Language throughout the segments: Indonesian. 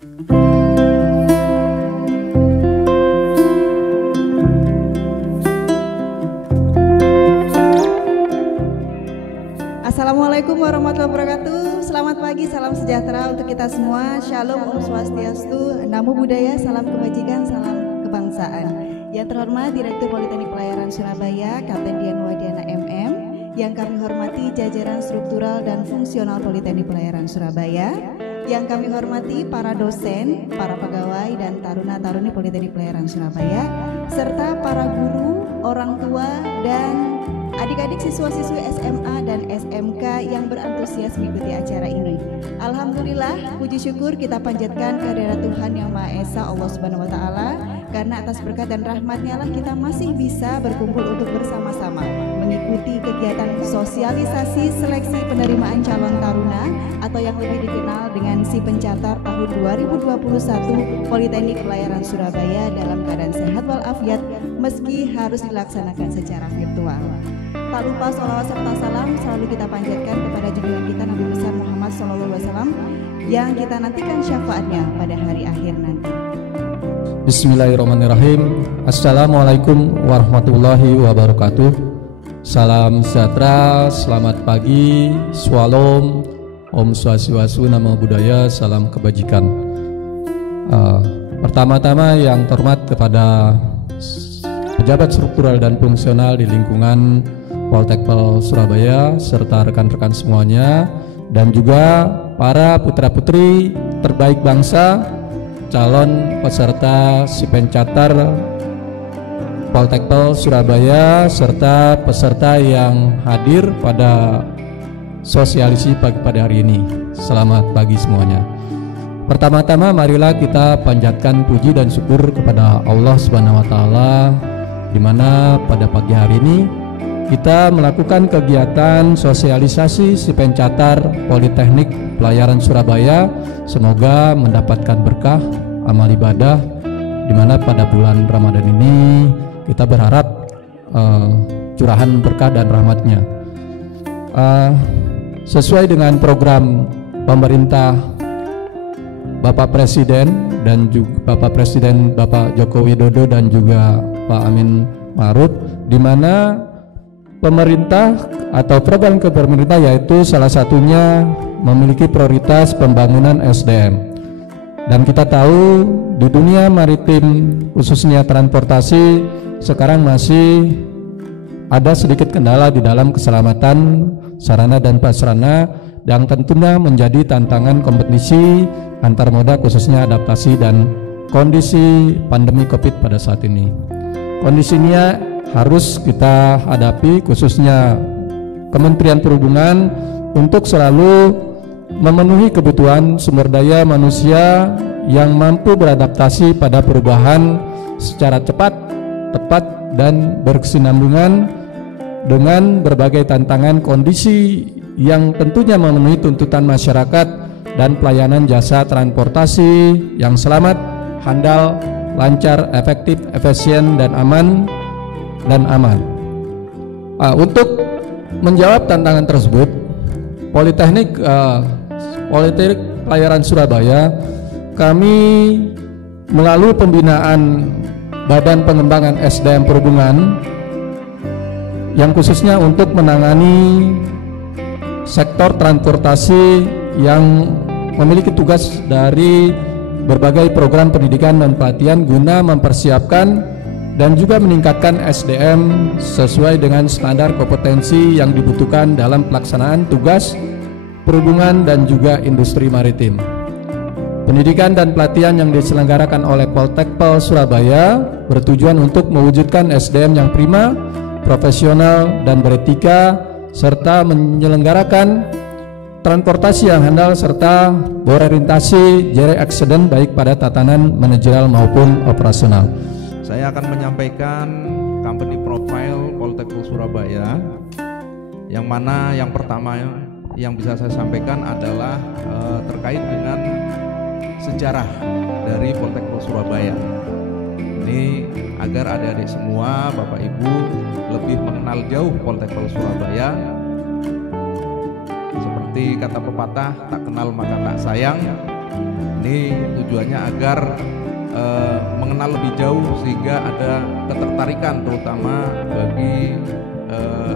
Assalamualaikum warahmatullahi wabarakatuh. Selamat pagi, salam sejahtera untuk kita semua. Shalom, Om Swastiastu, Namo Buddhaya, salam kebajikan, salam kebangsaan. Yang terhormat Direktur Politeknik Pelayaran Surabaya, Kapten Dian Wadiana MM. Yang kami hormati jajaran struktural dan fungsional Politeknik Pelayaran Surabaya. Yang kami hormati para dosen, para pegawai dan taruna-taruni Politeknik Pelayaran Surabaya, serta para guru, orang tua dan adik-adik siswa-siswi SMA dan SMK yang berantusias mengikuti acara ini. Alhamdulillah, puji syukur kita panjatkan kehadirat Tuhan Yang Maha Esa, Allah Subhanahu wa Ta'ala, karena atas berkat dan rahmat-Nya lah kita masih bisa berkumpul untuk bersama-sama mengikuti kegiatan sosialisasi seleksi penerimaan calon taruna atau yang lebih dikenal dengan Si Pencatar tahun 2021 Politeknik Pelayaran Surabaya dalam keadaan sehat walafiat meski harus dilaksanakan secara virtual. Tak lupa sholawat serta salam selalu kita panjatkan kepada junjungan kita Nabi besar Muhammad SAW yang kita nantikan syafaatnya pada hari akhir nanti. Bismillahirrahmanirrahim. Assalamualaikum warahmatullahi wabarakatuh. Salam sejahtera, selamat pagi, swalom, Om Swastiastu, Namo Buddhaya, salam kebajikan. Pertama-tama yang terhormat kepada pejabat struktural dan fungsional di lingkungan Poltek Surabaya serta rekan-rekan semuanya, dan juga para putra-putri terbaik bangsa, calon peserta Si Pencatar Poltek Surabaya serta peserta yang hadir pada sosialisasi pagi pada hari ini. Selamat pagi semuanya. Pertama-tama marilah kita panjatkan puji dan syukur kepada Allah Subhanahu wa Ta'ala, di mana pada pagi hari ini kita melakukan kegiatan sosialisasi Si Pencatar Politeknik Pelayaran Surabaya. Semoga mendapatkan berkah amal ibadah, di mana pada bulan Ramadan ini kita berharap curahan berkah dan rahmatnya. Sesuai dengan program pemerintah Bapak Presiden dan juga Bapak Presiden Bapak Joko Widodo dan juga Pak Amin Ma'ruf, di mana pemerintah atau program ke pemerintah yaitu salah satunya memiliki prioritas pembangunan SDM. Dan kita tahu di dunia maritim khususnya transportasi sekarang masih ada sedikit kendala di dalam keselamatan sarana dan prasarana yang tentunya menjadi tantangan kompetisi antar moda khususnya adaptasi dan kondisi pandemi Covid pada saat ini. Kondisinya harus kita hadapi khususnya Kementerian Perhubungan untuk selalu memenuhi kebutuhan sumber daya manusia yang mampu beradaptasi pada perubahan secara cepat, tepat, dan berkesinambungan dengan berbagai tantangan kondisi yang tentunya memenuhi tuntutan masyarakat dan pelayanan jasa transportasi yang selamat, handal, lancar, efektif, efisien, dan aman. Untuk menjawab tantangan tersebut, Politeknik Pelayaran Surabaya kami melalui pembinaan Badan Pengembangan SDM Perhubungan yang khususnya untuk menangani sektor transportasi yang memiliki tugas dari berbagai program pendidikan dan pelatihan guna mempersiapkan dan juga meningkatkan SDM sesuai dengan standar kompetensi yang dibutuhkan dalam pelaksanaan tugas perhubungan dan juga industri maritim. Pendidikan dan pelatihan yang diselenggarakan oleh Poltek Surabaya bertujuan untuk mewujudkan SDM yang prima, profesional, dan beretika, serta menyelenggarakan transportasi yang handal serta berorientasi zero accident baik pada tatanan manajerial maupun operasional. Saya akan menyampaikan company profile Poltek Surabaya, yang mana yang pertama yang bisa saya sampaikan adalah terkait dengan sejarah dari Poltek Surabaya. Ini agar adik-adik semua, Bapak Ibu lebih mengenal jauh Poltek Surabaya. Seperti kata pepatah, tak kenal maka tak sayang. Ini tujuannya agar mengenal lebih jauh sehingga ada ketertarikan terutama bagi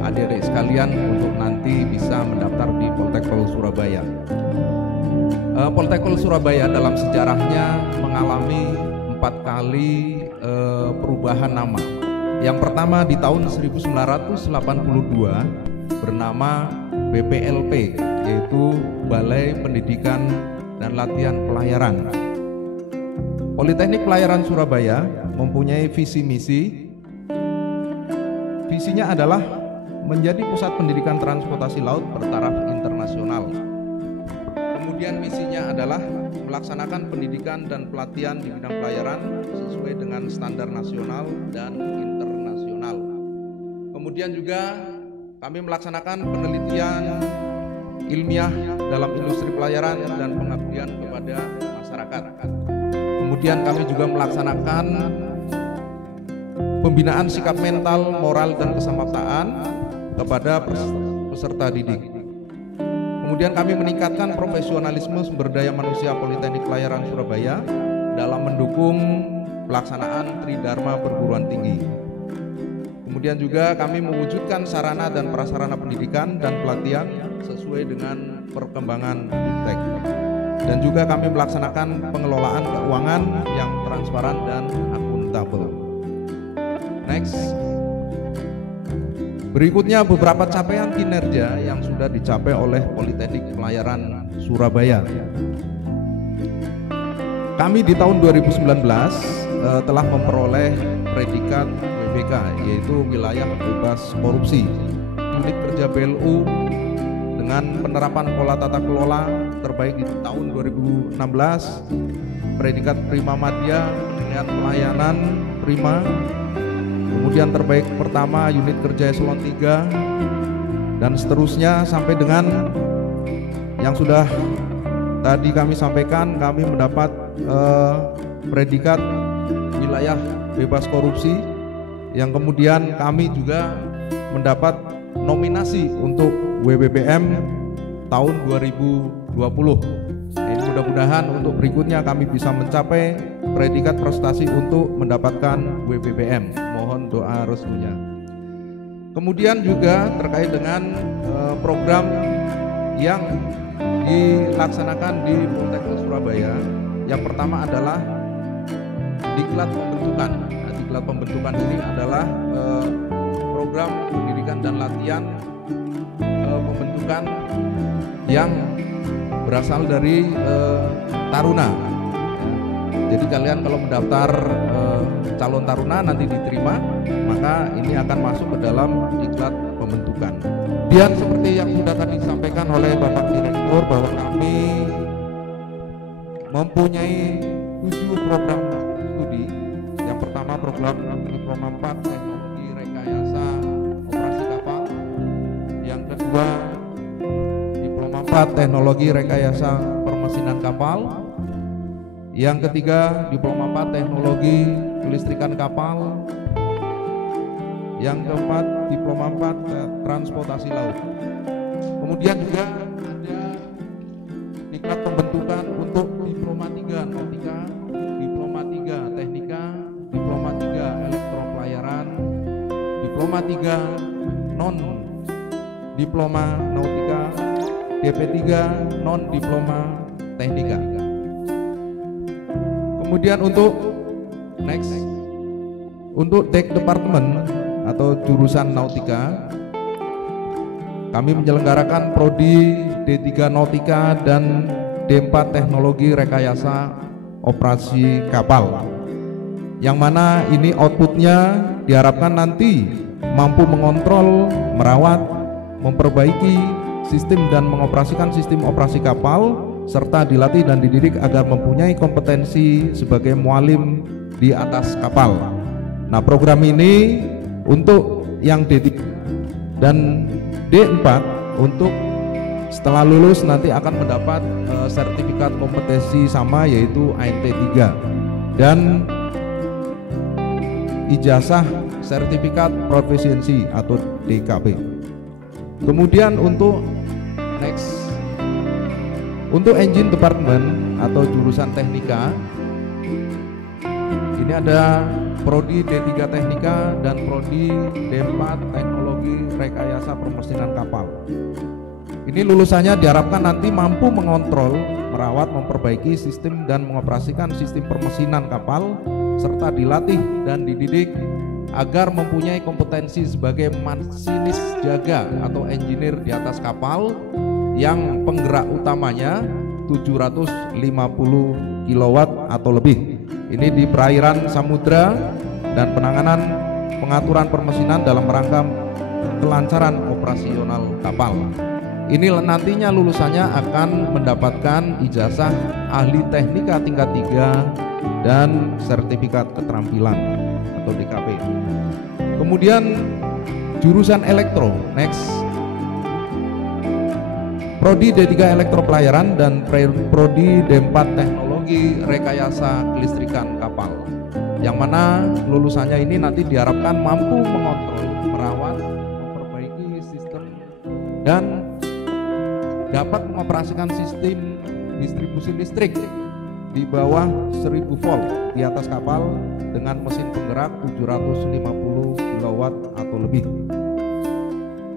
adik-adik sekalian untuk nanti bisa mendaftar di Poltekkes Surabaya. Poltekkes Surabaya dalam sejarahnya mengalami 4 kali perubahan nama. Yang pertama di tahun 1982 bernama BPLP, yaitu Balai Pendidikan dan Latihan Pelayaran. Politeknik Pelayaran Surabaya mempunyai visi misi. Visinya adalah menjadi pusat pendidikan transportasi laut bertaraf internasional. Kemudian misinya adalah melaksanakan pendidikan dan pelatihan di bidang pelayaran sesuai dengan standar nasional dan internasional. Kemudian juga kami melaksanakan penelitian ilmiah dalam industri pelayaran dan pengabdian kepada masyarakat. Kemudian kami juga melaksanakan pembinaan sikap mental, moral, dan kesamaptaan kepada peserta didik. Kemudian kami meningkatkan profesionalisme sumber daya manusia Politeknik Pelayaran Surabaya dalam mendukung pelaksanaan Tridharma Perguruan Tinggi. Kemudian juga kami mewujudkan sarana dan prasarana pendidikan dan pelatihan sesuai dengan perkembangan iptek. Dan juga kami melaksanakan pengelolaan keuangan yang transparan dan akuntabel. Next. Berikutnya beberapa capaian kinerja yang sudah dicapai oleh Politeknik Pelayaran Surabaya. Kami di tahun 2019 telah memperoleh predikat WBK, yaitu wilayah bebas korupsi. Unit kerja BLU dengan penerapan pola tata kelola terbaik di tahun 2016, predikat Prima Madya, penilaian pelayanan Prima, kemudian terbaik pertama unit kerja eselon 3, dan seterusnya sampai dengan yang sudah tadi kami sampaikan. Kami mendapat predikat wilayah bebas korupsi, yang kemudian kami juga mendapat nominasi untuk WBBM tahun 2020. Ini mudah-mudahan untuk berikutnya kami bisa mencapai predikat prestasi untuk mendapatkan WBBM. Mohon doa restunya. Kemudian juga terkait dengan program yang dilaksanakan di Poltekkes Surabaya. Yang pertama adalah diklat pembentukan. Nah, diklat pembentukan ini adalah program pendidikan dan latihan pembentukan yang berasal dari taruna. Jadi kalian kalau mendaftar calon taruna nanti diterima, maka ini akan masuk ke dalam diklat pembentukan. Dan seperti yang sudah tadi disampaikan oleh Bapak Direktur bahwa kami mempunyai 7 program studi. Yang pertama program Diploma 4 Teknologi Rekayasa Operasi Kapal. Yang kedua Diploma 4 Teknologi Rekayasa Permesinan Kapal. Yang ketiga Diploma 4 Teknologi Kelistrikan Kapal. Yang keempat Diploma 4 Transportasi Laut. Kemudian juga ada diklat pembentukan untuk Diploma 3 Nautika, Diploma 3 Teknika, Diploma 3 Elektropelayaran, Diploma 3 Non Diploma Nautika, DP3 Non Diploma Teknika. Kemudian untuk next, untuk Dek Departemen atau jurusan Nautika, kami menyelenggarakan Prodi D3 Nautika dan D4 Teknologi Rekayasa Operasi Kapal, yang mana ini outputnya diharapkan nanti mampu mengontrol, merawat, memperbaiki sistem dan mengoperasikan sistem operasi kapal, serta dilatih dan dididik agar mempunyai kompetensi sebagai mualim di atas kapal. Nah, program ini untuk yang D3 dan D4 untuk setelah lulus nanti akan mendapat sertifikat kompetensi sama, yaitu ANT 3 dan ijazah sertifikat profesiensi atau DKP. Kemudian untuk next, Untuk engine department atau jurusan teknika, ini ada Prodi D3 Teknika dan Prodi D4 Teknologi Rekayasa Permesinan Kapal. Ini lulusannya diharapkan nanti mampu mengontrol, merawat, memperbaiki sistem dan mengoperasikan sistem permesinan kapal, serta dilatih dan dididik agar mempunyai kompetensi sebagai masinis jaga atau engineer di atas kapal yang penggerak utamanya 750 kW atau lebih. Ini di perairan samudra dan penanganan pengaturan permesinan dalam rangka kelancaran operasional kapal. Ini nantinya lulusannya akan mendapatkan ijazah ahli teknika tingkat 3 dan sertifikat keterampilan atau DKP. Kemudian jurusan elektro, next. Prodi D3 Elektro Pelayaran dan Prodi D4 Teknologi Rekayasa Kelistrikan Kapal, yang mana lulusannya ini nanti diharapkan mampu mengontrol, merawat, memperbaiki sistem dan dapat mengoperasikan sistem distribusi listrik di bawah 1000 volt di atas kapal dengan mesin penggerak 750 kW atau lebih.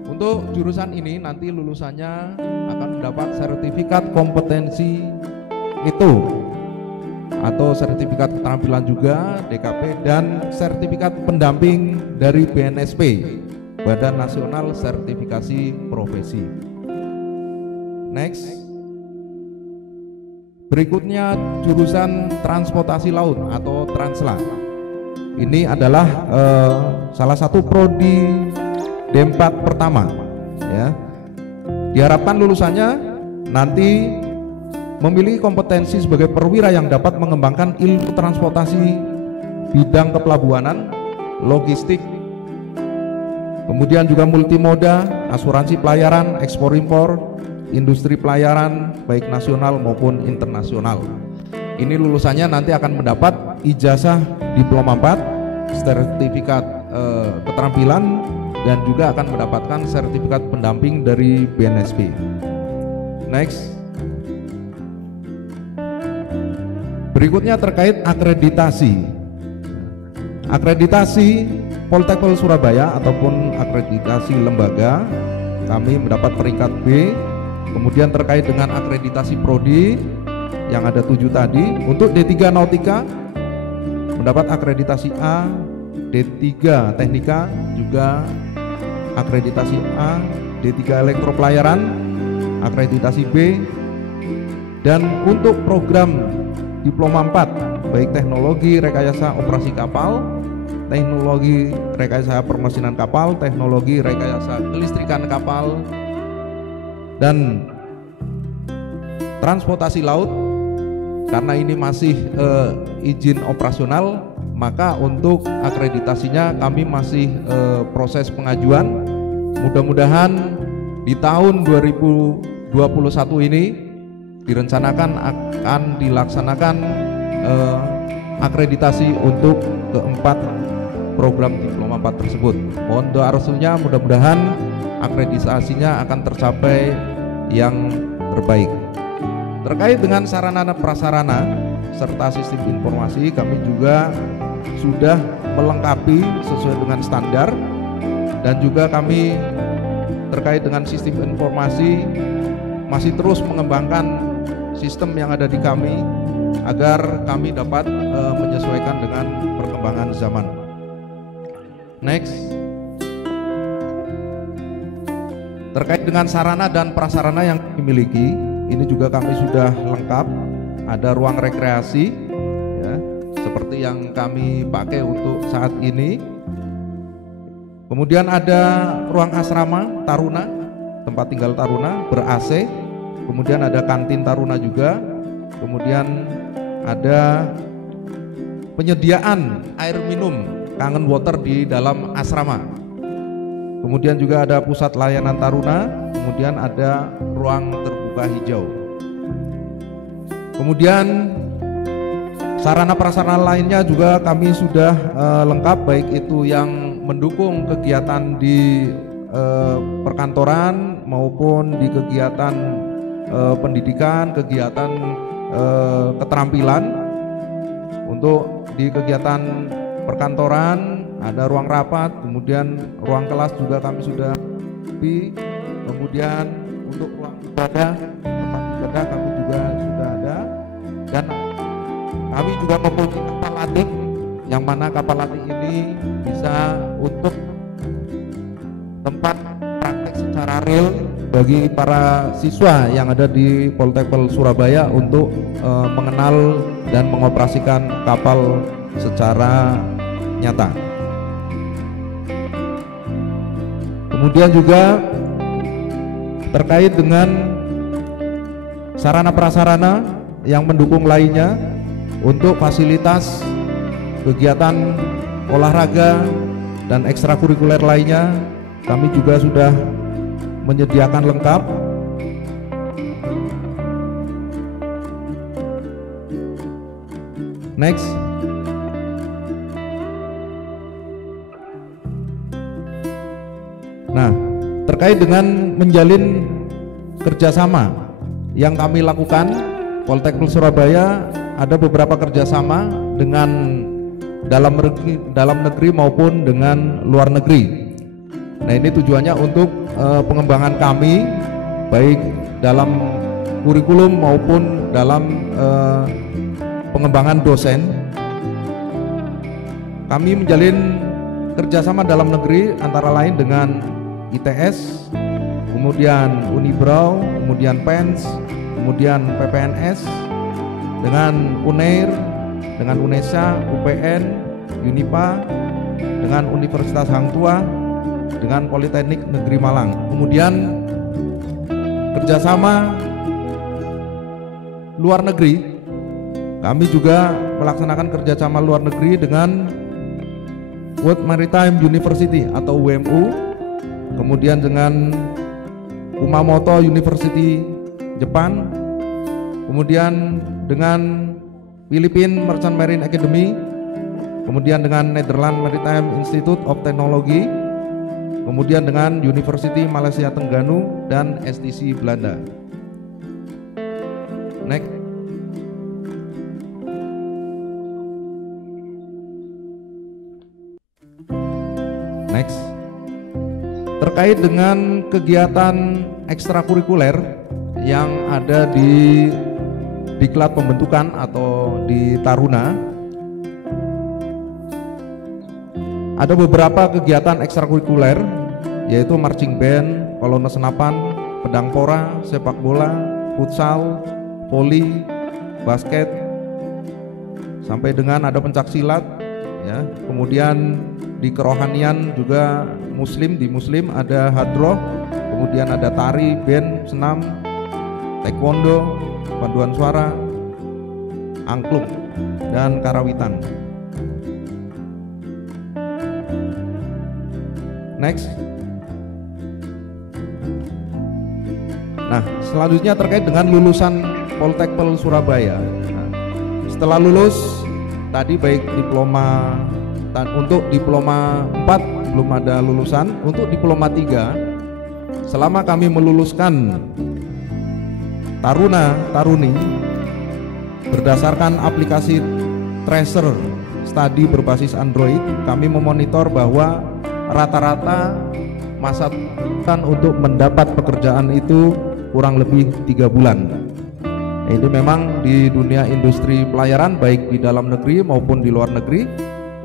Untuk jurusan ini nanti lulusannya akan mendapat sertifikat kompetensi itu atau sertifikat keterampilan juga DKP dan sertifikat pendamping dari BNSP, Badan Nasional Sertifikasi Profesi. Next. Berikutnya jurusan transportasi laut atau Transla. Ini adalah salah satu prodi D4 pertama, ya. Diharapkan lulusannya nanti memiliki kompetensi sebagai perwira yang dapat mengembangkan ilmu transportasi bidang kepelabuhanan, logistik, kemudian juga multimoda, asuransi pelayaran, ekspor impor, industri pelayaran baik nasional maupun internasional. Ini lulusannya nanti akan mendapat ijazah diploma 4, sertifikat keterampilan, dan juga akan mendapatkan sertifikat pendamping dari BNSP. Next. Berikutnya terkait akreditasi. Akreditasi Poltekpol Surabaya ataupun akreditasi lembaga, kami mendapat peringkat B. Kemudian terkait dengan akreditasi prodi yang ada 7 tadi. Untuk D3 Nautika mendapat akreditasi A, D3 Teknika juga akreditasi A, D3 Elektro Pelayaran akreditasi B, dan untuk program diploma 4 baik teknologi rekayasa operasi kapal, teknologi rekayasa permesinan kapal, teknologi rekayasa kelistrikan kapal, dan transportasi laut. Karena ini masih izin operasional, maka untuk akreditasinya kami masih proses pengajuan. Mudah-mudahan di tahun 2021 ini direncanakan akan dilaksanakan akreditasi untuk keempat program diploma 4 tersebut. Mohon doa restunya, mudah-mudahan akreditasinya akan tercapai yang terbaik. Terkait dengan sarana dan prasarana serta sistem informasi, kami juga sudah melengkapi sesuai dengan standar, dan juga kami terkait dengan sistem informasi masih terus mengembangkan sistem yang ada di kami agar kami dapat menyesuaikan dengan perkembangan zaman. Next. Terkait dengan sarana dan prasarana yang dimiliki, ini juga kami sudah lengkap. Ada ruang rekreasi, ya, seperti yang kami pakai untuk saat ini. Kemudian ada ruang asrama Taruna, tempat tinggal Taruna ber-AC. Kemudian ada kantin Taruna juga. Kemudian ada penyediaan air minum Kangen Water di dalam asrama. Kemudian juga ada pusat layanan Taruna. Kemudian ada ruang terbuka hijau. Kemudian sarana prasarana lainnya juga kami sudah lengkap, baik itu yang mendukung kegiatan di perkantoran maupun di kegiatan pendidikan, kegiatan keterampilan. Untuk di kegiatan perkantoran ada ruang rapat, kemudian ruang kelas juga kami sudah di, kemudian untuk ruang ibadah, tempat ibadah kami juga sudah ada, dan kami juga mempunyai kapal latih, yang mana kapal latih ini bisa untuk tempat praktek secara real bagi para siswa yang ada di Politeknik Surabaya untuk mengenal dan mengoperasikan kapal secara nyata. Kemudian juga terkait dengan sarana prasarana yang mendukung lainnya untuk fasilitas kegiatan olahraga dan ekstrakurikuler lainnya, kami juga sudah menyediakan lengkap. Next. Nah, terkait dengan menjalin kerjasama yang kami lakukan, Politeknik Surabaya ada beberapa kerjasama dengan dalam negeri maupun dengan luar negeri. Nah, ini tujuannya untuk pengembangan kami baik dalam kurikulum maupun dalam pengembangan dosen. Kami menjalin kerjasama dalam negeri antara lain dengan ITS, kemudian Unibrau, kemudian PENS, kemudian PPNS, dengan UNER, dengan UNESA, UPN, Unipa, dengan Universitas Hang Tuah, dengan Politeknik Negeri Malang. Kemudian kerjasama luar negeri, kami juga melaksanakan kerjasama luar negeri dengan World Maritime University atau WMU, kemudian dengan Kumamoto University Jepang, kemudian dengan Philippine Merchant Marine Academy, kemudian dengan Netherlands Maritime Institute of Technology, kemudian dengan University Malaysia Tengganu dan STC Belanda. Next. Next. Terkait dengan kegiatan ekstrakurikuler yang ada di diklat pembentukan atau di Taruna, ada beberapa kegiatan ekstrakurikuler yaitu marching band, kolonel senapan, pedang pora, sepak bola, futsal, voli, basket, sampai dengan ada pencak silat, ya. Kemudian di kerohanian juga Muslim, di Muslim ada hadroh, kemudian ada tari, band, senam, taekwondo, paduan suara, angklung, dan karawitan. Next. Nah, selanjutnya terkait dengan lulusan Politeknik Surabaya. Nah, setelah lulus tadi baik diploma, untuk diploma 4 belum ada lulusan, untuk diploma 3 selama kami meluluskan taruna-taruni berdasarkan aplikasi Tracer Study berbasis Android, kami memonitor bahwa rata-rata masa untuk mendapat pekerjaan itu kurang lebih 3 bulan. Ini memang di dunia industri pelayaran baik di dalam negeri maupun di luar negeri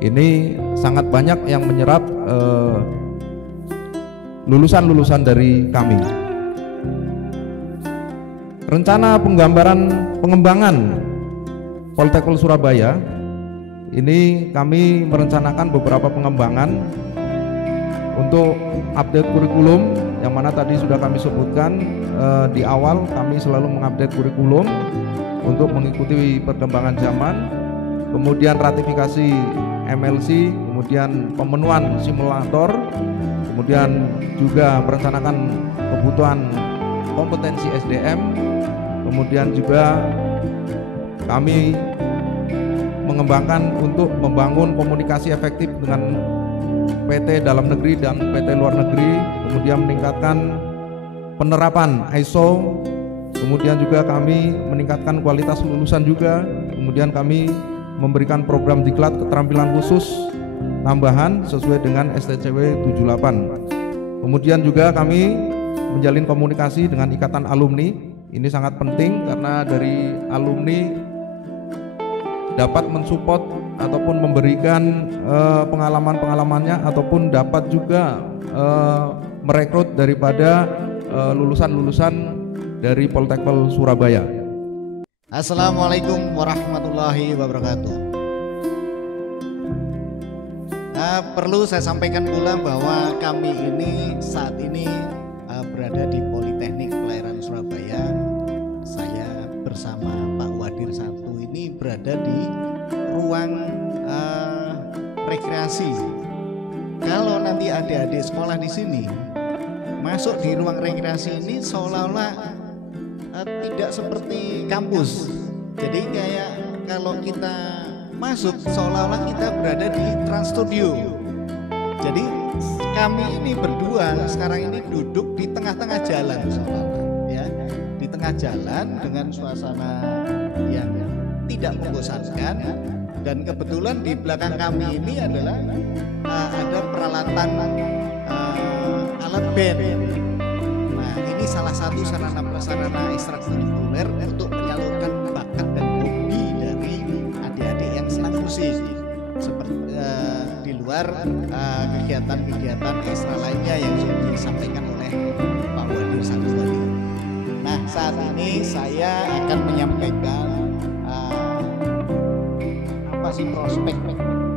ini sangat banyak yang menyerap lulusan-lulusan dari kami. Rencana pengembangan Politeknik Surabaya ini kami merencanakan beberapa pengembangan untuk update kurikulum, yang mana tadi sudah kami sebutkan di awal, kami selalu mengupdate kurikulum untuk mengikuti perkembangan zaman, kemudian ratifikasi MLC, kemudian pemenuhan simulator, kemudian juga merencanakan kebutuhan kompetensi SDM, kemudian juga kami mengembangkan untuk membangun komunikasi efektif dengan PT dalam negeri dan PT luar negeri, kemudian meningkatkan penerapan ISO, kemudian juga kami meningkatkan kualitas lulusan juga, kemudian kami memberikan program diklat keterampilan khusus tambahan sesuai dengan STCW 78. Kemudian juga kami menjalin komunikasi dengan ikatan alumni. Ini sangat penting karena dari alumni dapat mensupport ataupun memberikan pengalaman-pengalamannya ataupun dapat juga merekrut daripada lulusan-lulusan dari Poltekpol Surabaya. Assalamualaikum warahmatullahi wabarakatuh. Perlu saya sampaikan pula bahwa kami ini saat ini berada di Politeknik Pelayaran Surabaya. Saya bersama Pak Wadir Satu ini berada di ruang rekreasi. Kalau nanti adik-adik sekolah di sini masuk di ruang rekreasi ini seolah-olah tidak seperti kampus. Jadi kayak kalau kita masuk seolah-olah kita berada di Trans Studio. Jadi kami ini berdua sekarang ini duduk di tengah-tengah jalan, ya, di tengah jalan dengan suasana yang tidak membosankan. Dan kebetulan di belakang kami ini adalah ada peralatan alat band. Nah, ini salah satu sarana-prasarana ekstrakurikuler untuk menyalurkan bakat dan hobi dari adik-adik yang senang musik. Seperti di luar kegiatan-kegiatan ekstra lainnya yang sudah disampaikan oleh Pak Wadir Satu tadi. Nah, saat ini saya akan menyampaikan apa sih prospek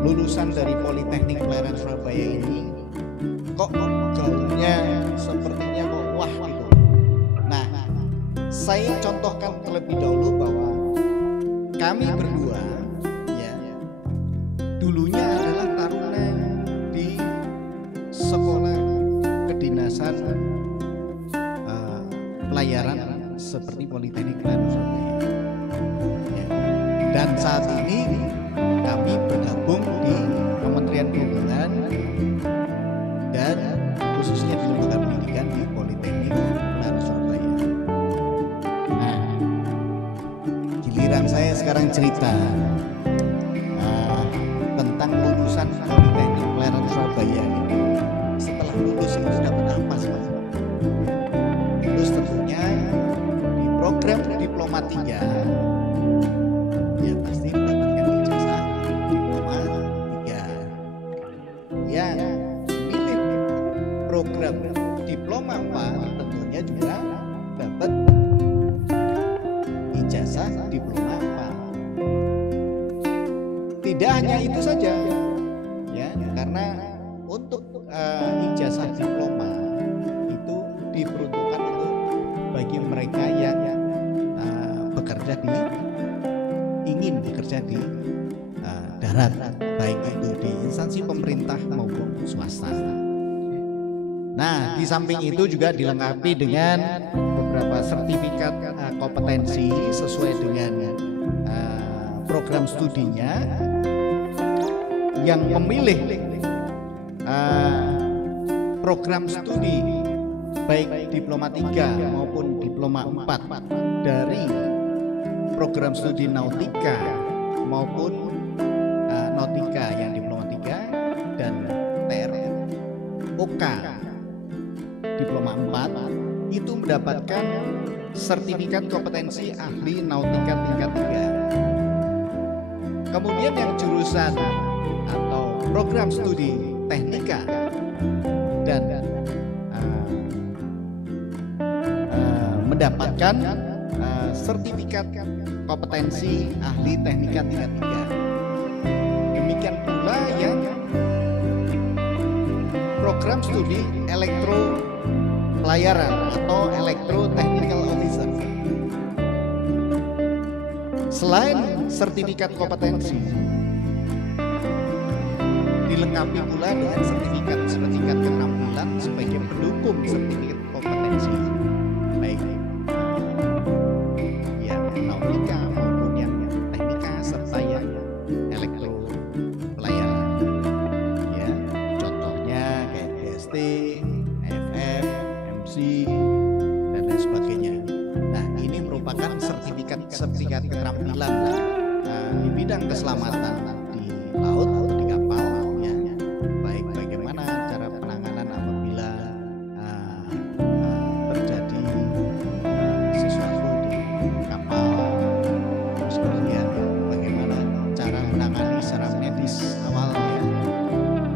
lulusan dari Politeknik Pelayaran Surabaya ini. Kok gaulnya sepertinya kok wah gitu. Nah, saya contohkan terlebih dahulu bahwa kami berdua ya dulunya adalah taruna di sekolah kedinasan pelayaran seperti Politeknik Pelayaran Surabaya. Ya. Dan saat ini kami bergabung di Kementerian Perhubungan dan khususnya di lembaga pendidikan di Politeknik Pelayaran Surabaya. Nah, giliran saya sekarang cerita tentang lulusan Politeknik Pelayaran Surabaya ini. Setelah lulus itu dapat apa sih? Terus tentunya di program Diploma 3 ya pasti mendapatkan ijazah Diploma 3. Ya, pilih program Diploma 4 tentunya juga dapat ijazah Diploma 4. Tidak hanya itu saja ya, karena untuk ijazah diploma itu diperuntukkan untuk bagi mereka yang ingin bekerja di darat, baik itu di instansi pemerintah maupun swasta. Nah, di samping itu juga dilengkapi dengan beberapa sertifikat kompetensi sesuai dengan program studinya. Yang memilih program studi baik Diploma 3 maupun Diploma 4 dari program studi Nautika maupun Nautika yang Diploma 3 dan TROK Diploma 4 itu mendapatkan sertifikat kompetensi ahli Nautika tingkat 3. Kemudian yang jurusan atau program studi teknika dan mendapatkan sertifikat kompetensi ahli teknika tingkat 3. Demikian pula yang program studi elektro pelayaran atau elektro technical officer. Selain sertifikat kompetensi, dilengkapi pula dengan sertifikat keterampilan sebagai pendukung sertifikat kompetensi baik yang nautika maupun yang teknika serta yang elektro pelayaran. Ya, contohnya kayak DST, AFF, MC dan lain sebagainya. Nah, ini sertifikat keterampilan di bidang keselamatan di laut atau di kapal, ya, baik bagaimana cara penanganan apabila terjadi sesuatu di kapal, terus kemudian bagaimana cara menangani secara medis awal,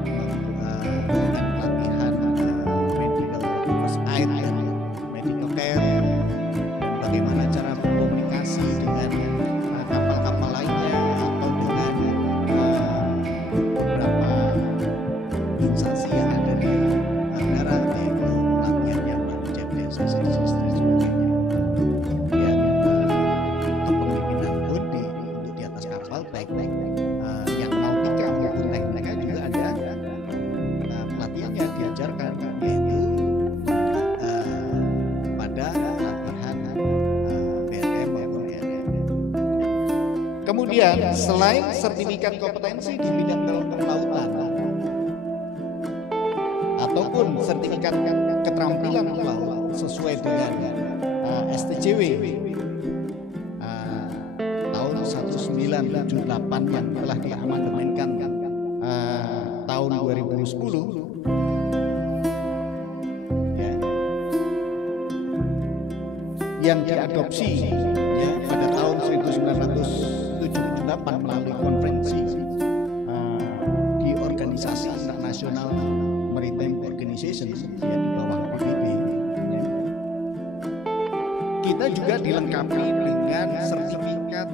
ya, dengan pelatihan medical first aid, ya, medical care, dan bagaimana cara berkomunikasi dengan kapal-kapal lainnya atau dengan beberapa instansi yang ada di darat, yaitu pelatihan yang menjadi asesor dan sebagainya. Kemudian untuk kepemimpinan pun untuk di atas kapal, baik yang nautika maupun teknika juga ada pelatihan yang diajarkan, yaitu pada pelatihan BLM maupun ERM. Kemudian selain sertifikat kompetensi di bidang kelautan ataupun sertifikat keterampilan laut sesuai dengan STJW tahun 1978 yang telah diamandemenkan tahun 2010, ya, yang diadopsi, ya, pada tahun 1978 melalui konferensi di organisasi internasional Maritime Organization, ya, di bawah PBB, ya. Kita juga dilengkapi dengan sertifikat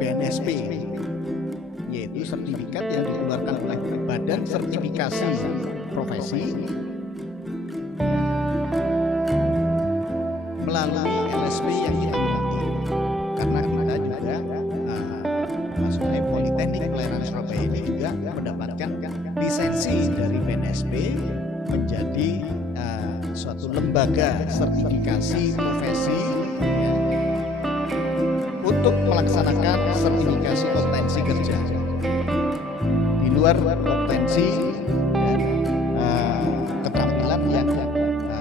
BNSP, yaitu sertifikat yang dikeluarkan oleh Badan Sertifikasi Profesi melalui LSP yang kita miliki, karena kita juga maksudnya Politeknik Pelayaran Surabaya ini juga mendapatkan lisensi dari BNSP menjadi suatu lembaga sertifikasi profesi, ya, untuk melaksanakan sertifikasi kompetensi kerja di luar kompetensi dan keterampilan yang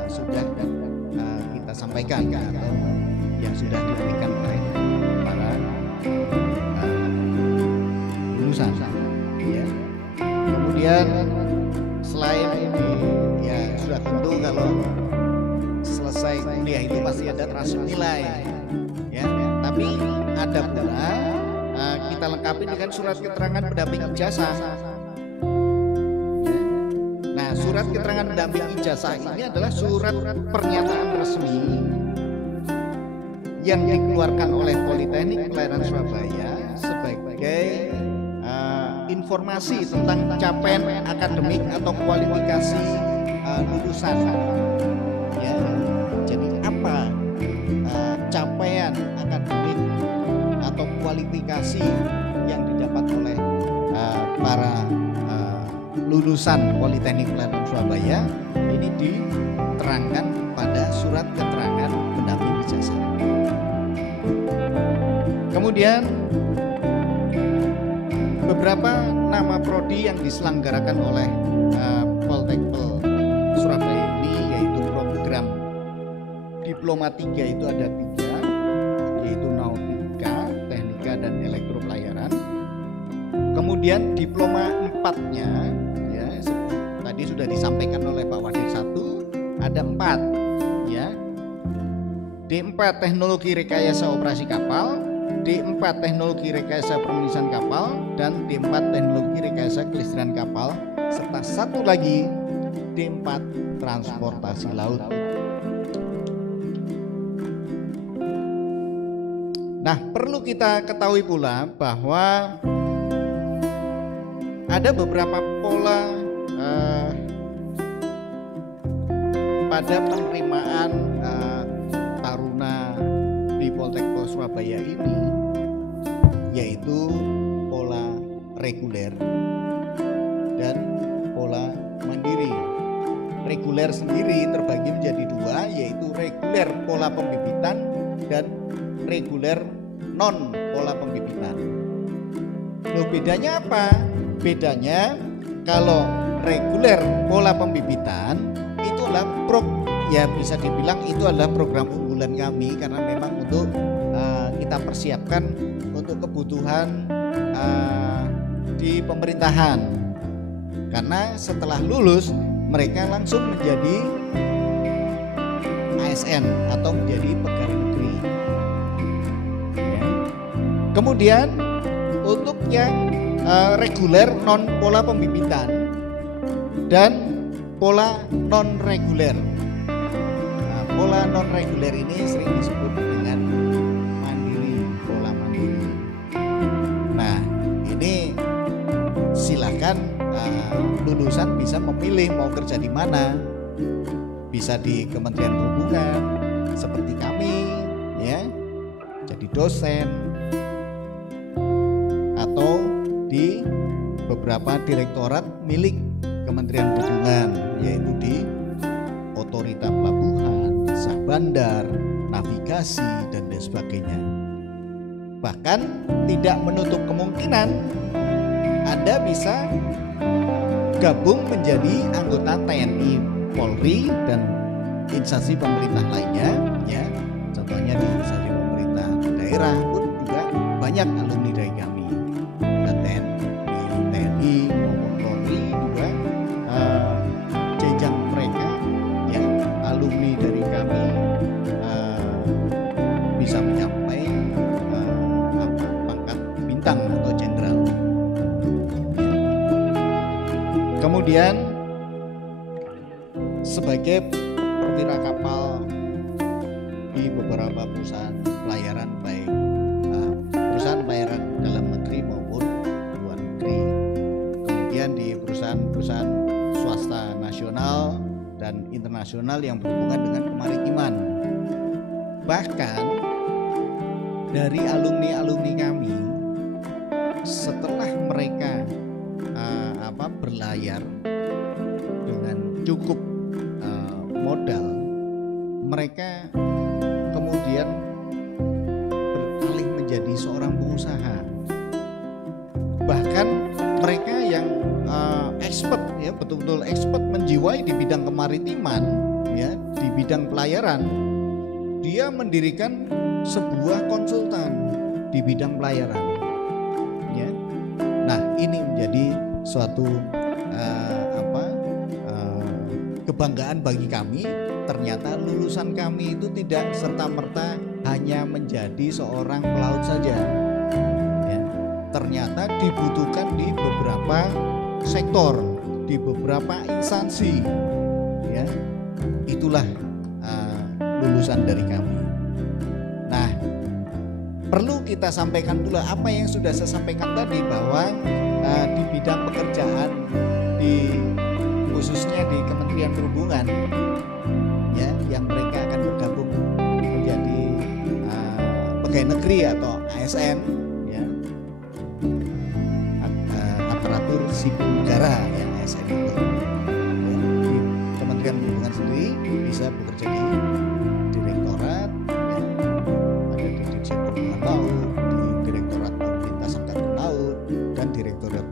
sudah kita sampaikan atau yang sudah diberikan oleh para lulusan, ya. Kemudian selain ini, ya, sudah tentu kalau selesai kuliah itu pasti ada transfer nilai, ya, tapi ada pula kita lengkapi dengan surat keterangan pendamping ijazah, ya. Nah, surat keterangan pendamping ijazah ini adalah surat pernyataan resmi yang dikeluarkan oleh Politeknik Pelayaran Surabaya sebagai informasi tentang capaian akademik atau kualifikasi lulusan, ya. Jadi apa capaian akademik atau kualifikasi yang didapat oleh para lulusan Politeknik Pelayaran Surabaya ini diterangkan pada surat keterangan pendamping ijazah. Kemudian beberapa nama prodi yang diselenggarakan oleh Poltekpel Surabaya ini, yaitu program Diploma 3 itu ada 3, yaitu Nautika, Teknika, dan Elektropelayaran. Kemudian Diploma 4-nya, ya, tadi sudah disampaikan oleh Pak Wadir 1, ada 4, ya. D4 Teknologi Rekayasa Operasi Kapal, D4 Teknologi Rekayasa Penulisan Kapal, dan D4 Teknologi Rekayasa Kelistrikan Kapal, serta satu lagi D4 Transportasi Laut. Nah, perlu kita ketahui pula bahwa ada beberapa pola pada penerimaan taruna di Poltekpel Surabaya ini, yaitu pola reguler dan pola mandiri. Reguler sendiri terbagi menjadi 2, yaitu reguler pola pembibitan dan reguler non pola pembibitan. Loh, bedanya apa? Bedanya kalau reguler pola pembibitan itulah ya bisa dibilang itu adalah program unggulan kami, karena memang untuk kita persiapkan untuk kebutuhan di pemerintahan. Karena setelah lulus mereka langsung menjadi ASN atau menjadi pegawai negeri. Ya. Kemudian untuk yang reguler non pola pembibitan dan pola non reguler. Nah, pola non reguler ini sering disebut dengan mandiri, pola mandiri. Nah, ini silakan lulusan bisa memilih mau kerja di mana. Bisa di Kementerian Perhubungan seperti kami, ya, jadi dosen, atau di beberapa direktorat milik Kementerian Perhubungan, yaitu di Otorita Pelabuhan, Sah Bandar, Navigasi, dan lain sebagainya. Bahkan tidak menutup kemungkinan Anda bisa gabung menjadi anggota TNI, Polri, dan instansi pemerintah lainnya, ya. Contohnya di instansi pemerintah daerah pun juga banyak alumni dari kami. Dan TNI maupun Polri juga jenjang mereka, ya, alumni dari kami bisa mencapai pangkat bintang atau jenderal. Kemudian sebagai perwira kapal di beberapa perusahaan pelayaran, baik perusahaan pelayaran dalam negeri maupun luar negeri. Kemudian di perusahaan-perusahaan swasta nasional dan internasional yang berhubungan dengan kemaritiman. Bahkan dari alumni-alumni kami, setelah mereka berlayar dengan cukup modal, mereka kemudian beralih menjadi seorang pengusaha. Bahkan mereka yang expert, ya, betul-betul expert menjiwai di bidang kemaritiman, ya, di bidang pelayaran, dia mendirikan sebuah konsultan di bidang pelayaran, ya. Nah, ini menjadi suatu kebanggaan bagi kami. Ternyata lulusan kami itu tidak serta-merta hanya menjadi seorang pelaut saja, ya. Ternyata dibutuhkan di beberapa sektor, di beberapa instansi, ya. Itulah lulusan dari kami. Nah, perlu kita sampaikan pula apa yang sudah saya sampaikan tadi, bahwa di bidang pekerjaan, khususnya di Kementerian Perhubungan, ya, yang mereka akan bergabung menjadi pegawai negeri atau ASN, ya, aparatur sipil negara, ya, ASN itu, ya, di Kementerian Perhubungan sendiri bisa bekerja di direktorat, ya, ada di Dirjen Perhubungan Laut, di Direktorat Lalu Lintas Angkatan Laut, dan direktorat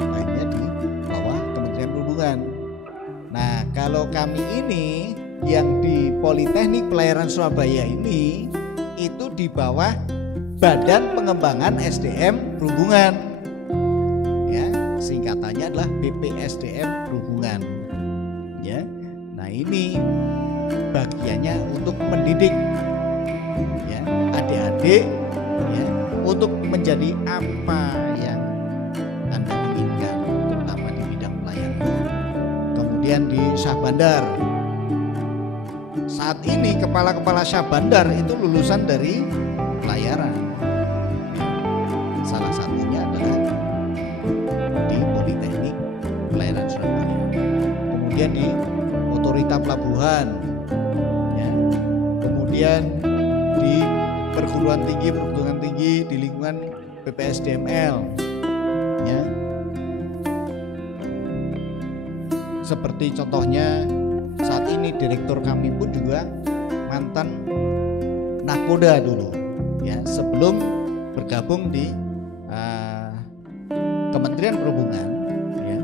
lainnya di bawah Kementerian Perhubungan. Nah, kalau kami ini yang di Politeknik Pelayaran Surabaya ini itu di bawah Badan Pengembangan SDM Perhubungan, ya, singkatannya adalah BPSDM Perhubungan, ya. Nah, ini bagiannya untuk mendidik, ya, adik-adik, ya, untuk menjadi apa yang Anda inginkan, terutama di bidang pelayanan. Kemudian di Sah Bandar, saat ini kepala-kepala Sah Bandar itu lulusan dari pelayaran. Salah satunya adalah di Politeknik Pelayaran Surabaya. Kemudian di Otorita Pelabuhan, ya. Kemudian di perguruan tinggi di lingkungan BPSDML, ya. Seperti contohnya saat ini direktur kami pun juga mantan nakoda dulu, ya, sebelum bergabung di Kementerian Perhubungan, ya.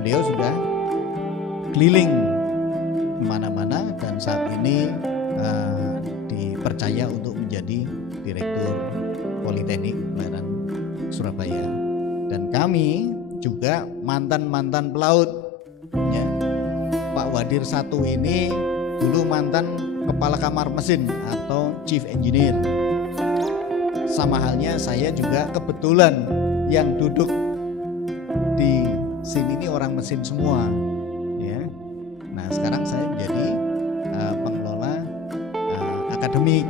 Beliau sudah keliling kemana-mana dan saat ini dipercaya untuk menjadi menjadi Direktur Politeknik Pelayaran Surabaya. Dan kami juga mantan pelaut. Ya. Pak Wadir satu ini dulu mantan Kepala Kamar Mesin atau Chief Engineer. Sama halnya saya juga kebetulan yang duduk di sini ini orang mesin semua. Ya. Nah sekarang saya menjadi pengelola akademik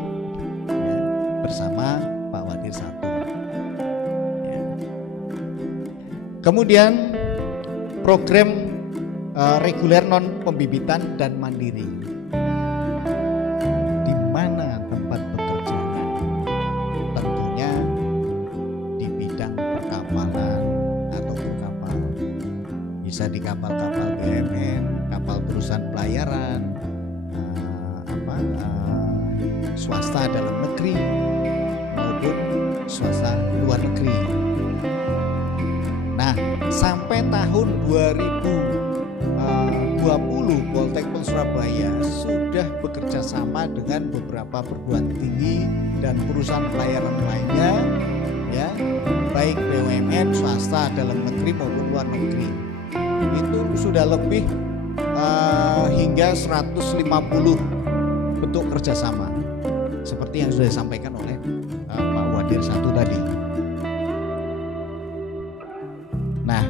ya, bersama Pak Wadir satu. Ya. Kemudian program reguler non pembibitan dan mandiri. Di mana tempat bekerjanya? Tentunya di bidang perkapalan atau kapal. Bisa di kapal-kapal BUMN, kapal perusahaan pelayaran, swasta dalam negeri maupun swasta luar negeri. Nah, sampai tahun 2020 Polteknik Surabaya sudah bekerja sama dengan beberapa perguruan tinggi dan perusahaan pelayaran lainnya, ya, baik BUMN, swasta dalam negeri maupun luar negeri. Itu sudah lebih hingga 150 bentuk kerjasama seperti yang sudah disampaikan oleh Pak Wadir satu tadi. Nah,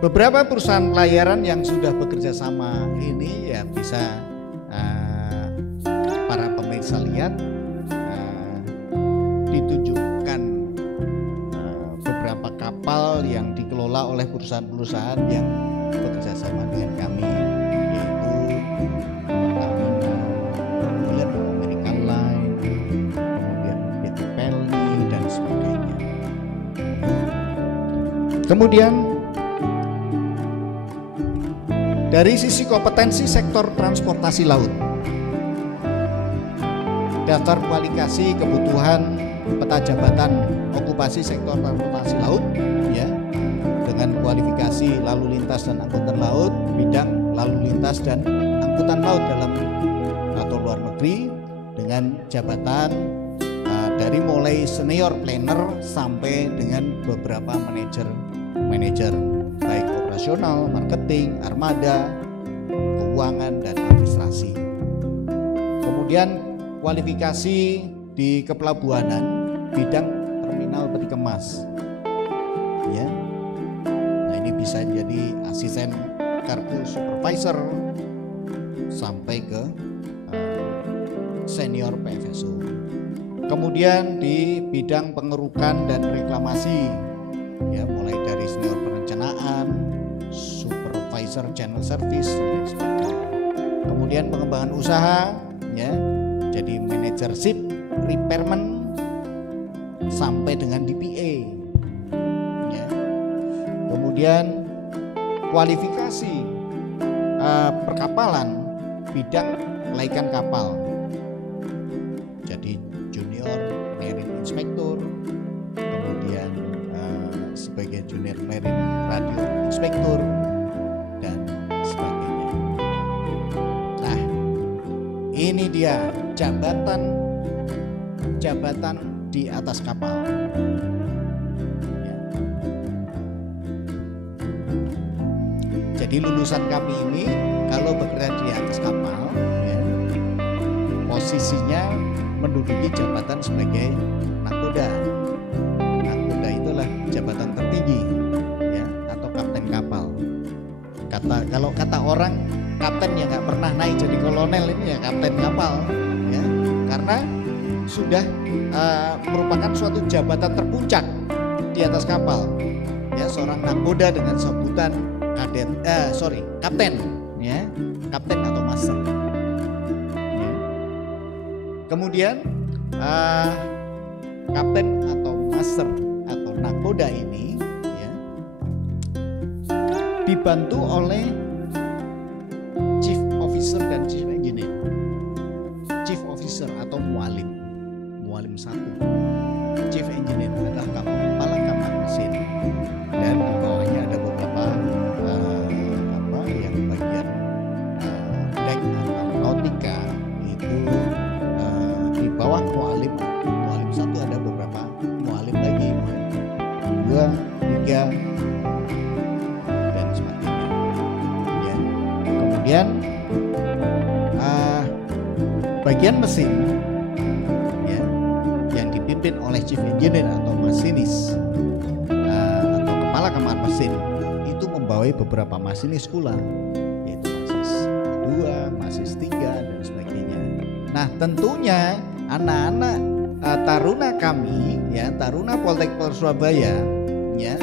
beberapa perusahaan pelayaran yang sudah bekerja sama ini ya bisa para pemirsa lihat, ditunjukkan beberapa kapal yang dikelola oleh perusahaan-perusahaan yang bekerja sama dengan kami, yaitu Pertamina, kemudian American Line, kemudian PT Pelni dan sebagainya. Kemudian dari sisi kompetensi sektor transportasi laut, daftar kualifikasi kebutuhan peta jabatan okupasi sektor transportasi laut, ya, dengan kualifikasi lalu lintas dan angkutan laut, bidang lalu lintas dan angkutan laut dalam atau luar negeri, dengan jabatan dari mulai senior planner sampai dengan beberapa manajer baik operasional, marketing, armada, keuangan dan administrasi. Kemudian kualifikasi di kepelabuhanan bidang terminal peti kemas. Ya. Nah, ini bisa jadi asisten kargo supervisor sampai ke senior PFSO. Kemudian di bidang pengerukan dan reklamasi, ya, mulai dari senior perencanaan, supervisor channel service dan sebagainya. Kemudian pengembangan usaha, ya, jadi manager ship, repairman sampai dengan DPA, ya. Kemudian kualifikasi perkapalan bidang kelaikan kapal, jadi junior marine inspector, kemudian sebagai junior marine radio inspektur dan sebagainya. Nah, ini dia jabatan di atas kapal. Ya. Jadi lulusan kami ini kalau bekerja di atas kapal, ya, posisinya menduduki jabatan sebagai nakoda. Nakoda itulah jabatan tertinggi, ya, atau kapten kapal. Kalau kata orang, kapten yang nggak pernah naik jadi kolonel ini ya kapten kapal, ya, karena sudah merupakan suatu jabatan terpuncak di atas kapal, ya, seorang nakoda dengan sebutan kapten, ya, kapten atau master. Ya. Kemudian kapten atau master atau nakoda ini, ya, dibantu oleh chief officer dan chief engineer. Chief officer atau mualim satu. Chief engineer adalah kepala kamar mesin, dan di bawahnya ada beberapa yang bagian deck atau nautika, itu di bawah mualim bagian mesin ya, yang dipimpin oleh chief engineer atau masinis atau kepala kamar mesin itu membawai beberapa masinis pula, yaitu masis 2, masis 3 dan sebagainya. Nah tentunya anak-anak taruna kami ya, taruna Polteknik Surabaya ya,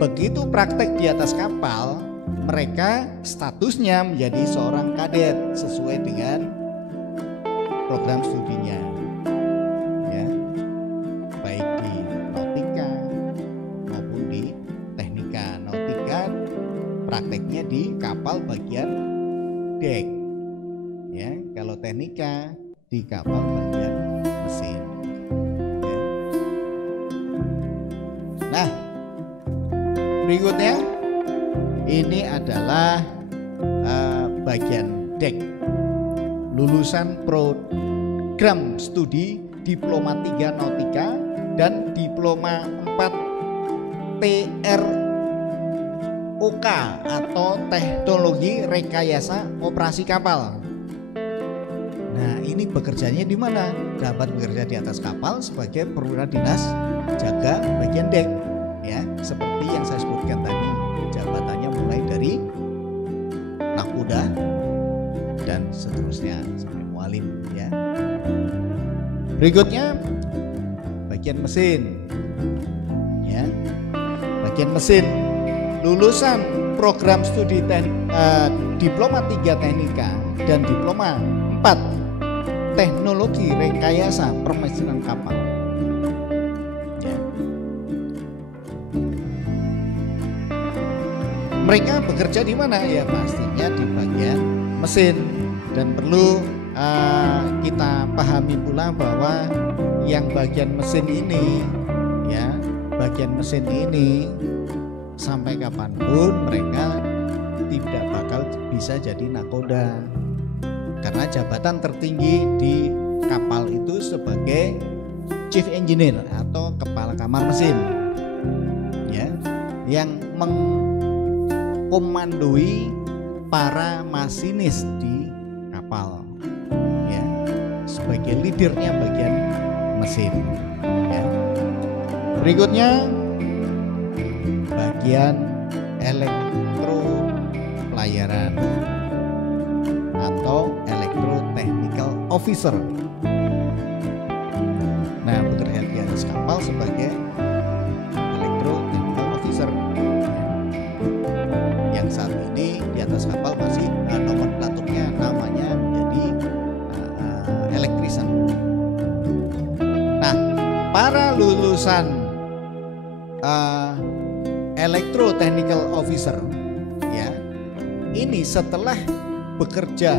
begitu praktek di atas kapal, mereka statusnya menjadi seorang kadet sesuai dengan program studinya ya, baik di nautika maupun di teknika. Nautika prakteknya di kapal bagian dek ya, kalau teknika di kapal bagian mesin ya. Nah berikutnya ini adalah bagian dek, lulusan program studi Diploma 3 Nautika dan Diploma 4 TROK atau Teknologi Rekayasa Operasi Kapal. Nah ini bekerjanya di mana? Dapat bekerja di atas kapal sebagai perwira dinas jaga bagian dek ya, seperti yang saya sebutkan tadi, jabatannya mulai dari nakoda dan seterusnya sampai mualim ya. Berikutnya bagian mesin ya, bagian mesin lulusan program studi Diploma 3 Teknika dan Diploma 4 Teknologi Rekayasa Permesinan Kapal ya. Mereka bekerja di mana ya? Pastinya di bagian mesin. Dan perlu kita pahami pula bahwa yang bagian mesin ini ya, bagian mesin ini sampai kapanpun mereka tidak bakal bisa jadi nakoda, karena jabatan tertinggi di kapal itu sebagai chief engineer atau kepala kamar mesin ya, yang mengkomandoi para masinis di kapal ya, sebagai leadernya bagian mesin ya. Berikutnya bagian elektro pelayaran atau electro technical officer. Nah bekerja di atas kapal sebagai electro technical officer yang saat ini di atas kapal masih nomenklaturnya namanya menjadi elektrisan. Nah, para lulusan electro technical officer ya, ini setelah bekerja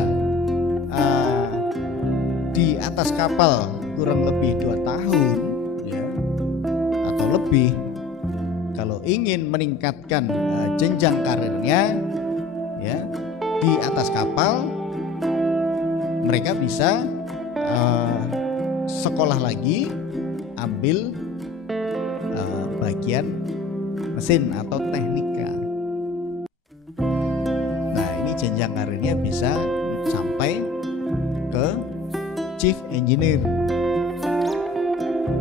di atas kapal kurang lebih 2 tahun ya, atau lebih, kalau ingin meningkatkan jenjang karirnya ya di atas kapal, mereka bisa sekolah lagi, ambil bagian mesin atau teknika. Nah ini jenjang karirnya bisa sampai ke chief engineer.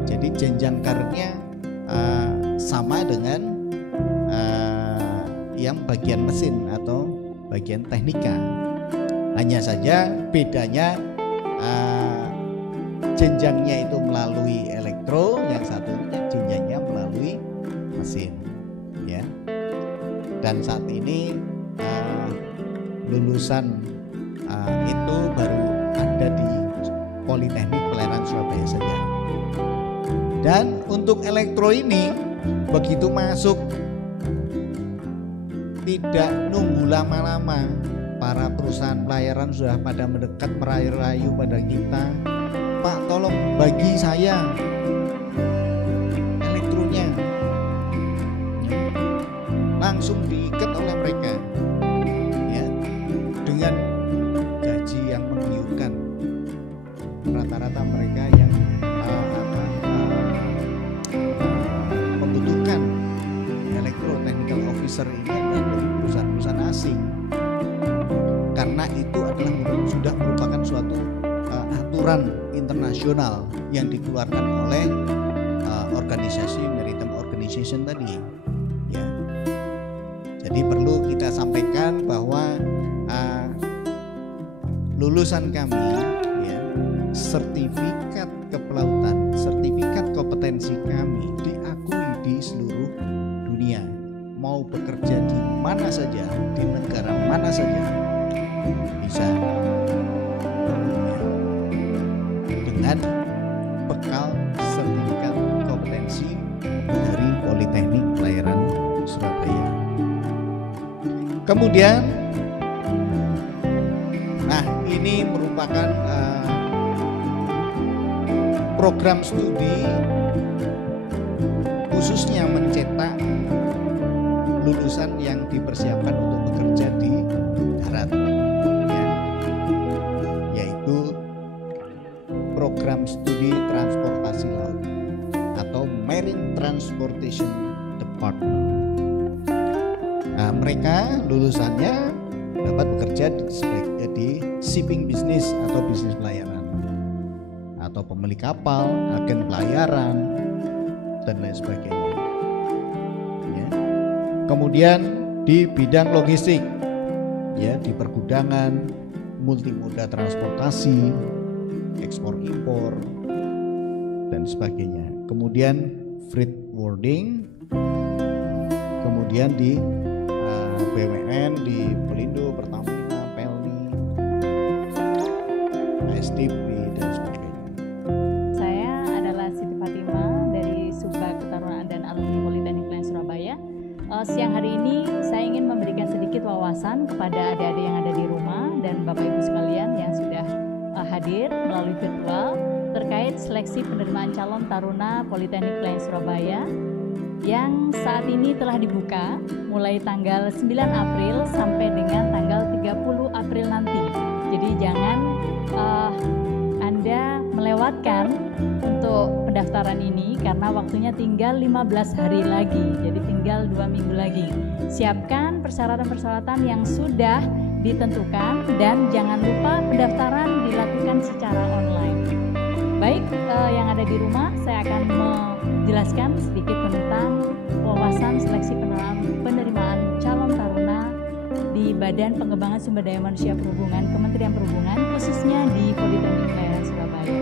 Jadi jenjang karirnya sama dengan yang bagian mesin atau bagian teknika. Hanya saja bedanya jenjangnya itu melalui elektro, yang satunya jenjangnya melalui mesin ya. Dan saat ini lulusan itu baru ada di Politeknik Pelayaran Surabaya saja. Dan untuk elektro ini begitu masuk tidak nunggu lama-lama, para perusahaan pelayaran sudah pada mendekat merayu-rayu pada kita, Pak tolong bagi saya elektronya. Langsung diikat oleh mereka ya, dengan gaji yang menggiurkan. Rata-rata mereka yang membutuhkan elektro technical officer ini adalah dari perusahaan-perusahaan asing, karena karena itu adalah sudah merupakan suatu aturan internasional yang dikeluarkan oleh organisasi Maritime Organization tadi ya. Jadi perlu kita sampaikan bahwa lulusan kami ya, sertifikat kepelautan, sertifikat kompetensi kami diakui di seluruh dunia. Mau bekerja di mana saja, di negara mana saja bisa ya, dengan bekal sertifikat kompetensi dari Politeknik Pelayaran Surabaya. Kemudian ini merupakan program studi khususnya mencetak lulusan yang dipersiapkan untuk bekerja di darat ya, yaitu program studi transportasi laut atau Marine Transportation Department. Nah, mereka lulusannya dapat bekerja di shipping business atau bisnis pelayaran atau pemilik kapal, agen pelayaran dan lain sebagainya ya. Kemudian di bidang logistik ya, di pergudangan, multimoda transportasi, ekspor impor dan sebagainya. Kemudian freight forwarding, kemudian di BUMN, di Pelindo, Pertamina, Pelni, ASDP dan sebagainya. Saya adalah Siti Fatima dari Subbag Ketarunaan dan Alumni Politeknik Pelayaran Surabaya. Siang hari ini saya ingin memberikan sedikit wawasan kepada adik-adik yang ada di rumah dan Bapak Ibu sekalian yang sudah hadir melalui virtual terkait seleksi penerimaan calon taruna Politeknik Pelayaran Surabaya yang saat ini telah dibuka mulai tanggal 9 April sampai dengan tanggal 30 April nanti. Jadi jangan Anda melewatkan untuk pendaftaran ini karena waktunya tinggal 15 hari lagi, jadi tinggal 2 minggu lagi. Siapkan persyaratan-persyaratan yang sudah ditentukan dan jangan lupa pendaftaran dilakukan secara online. Baik, yang ada di rumah saya akan menjelaskan sedikit tentang wawasan seleksi penerimaan calon taruna di Badan Pengembangan Sumber Daya Manusia Perhubungan Kementerian Perhubungan, khususnya di Politeknik Pelayaran Surabaya.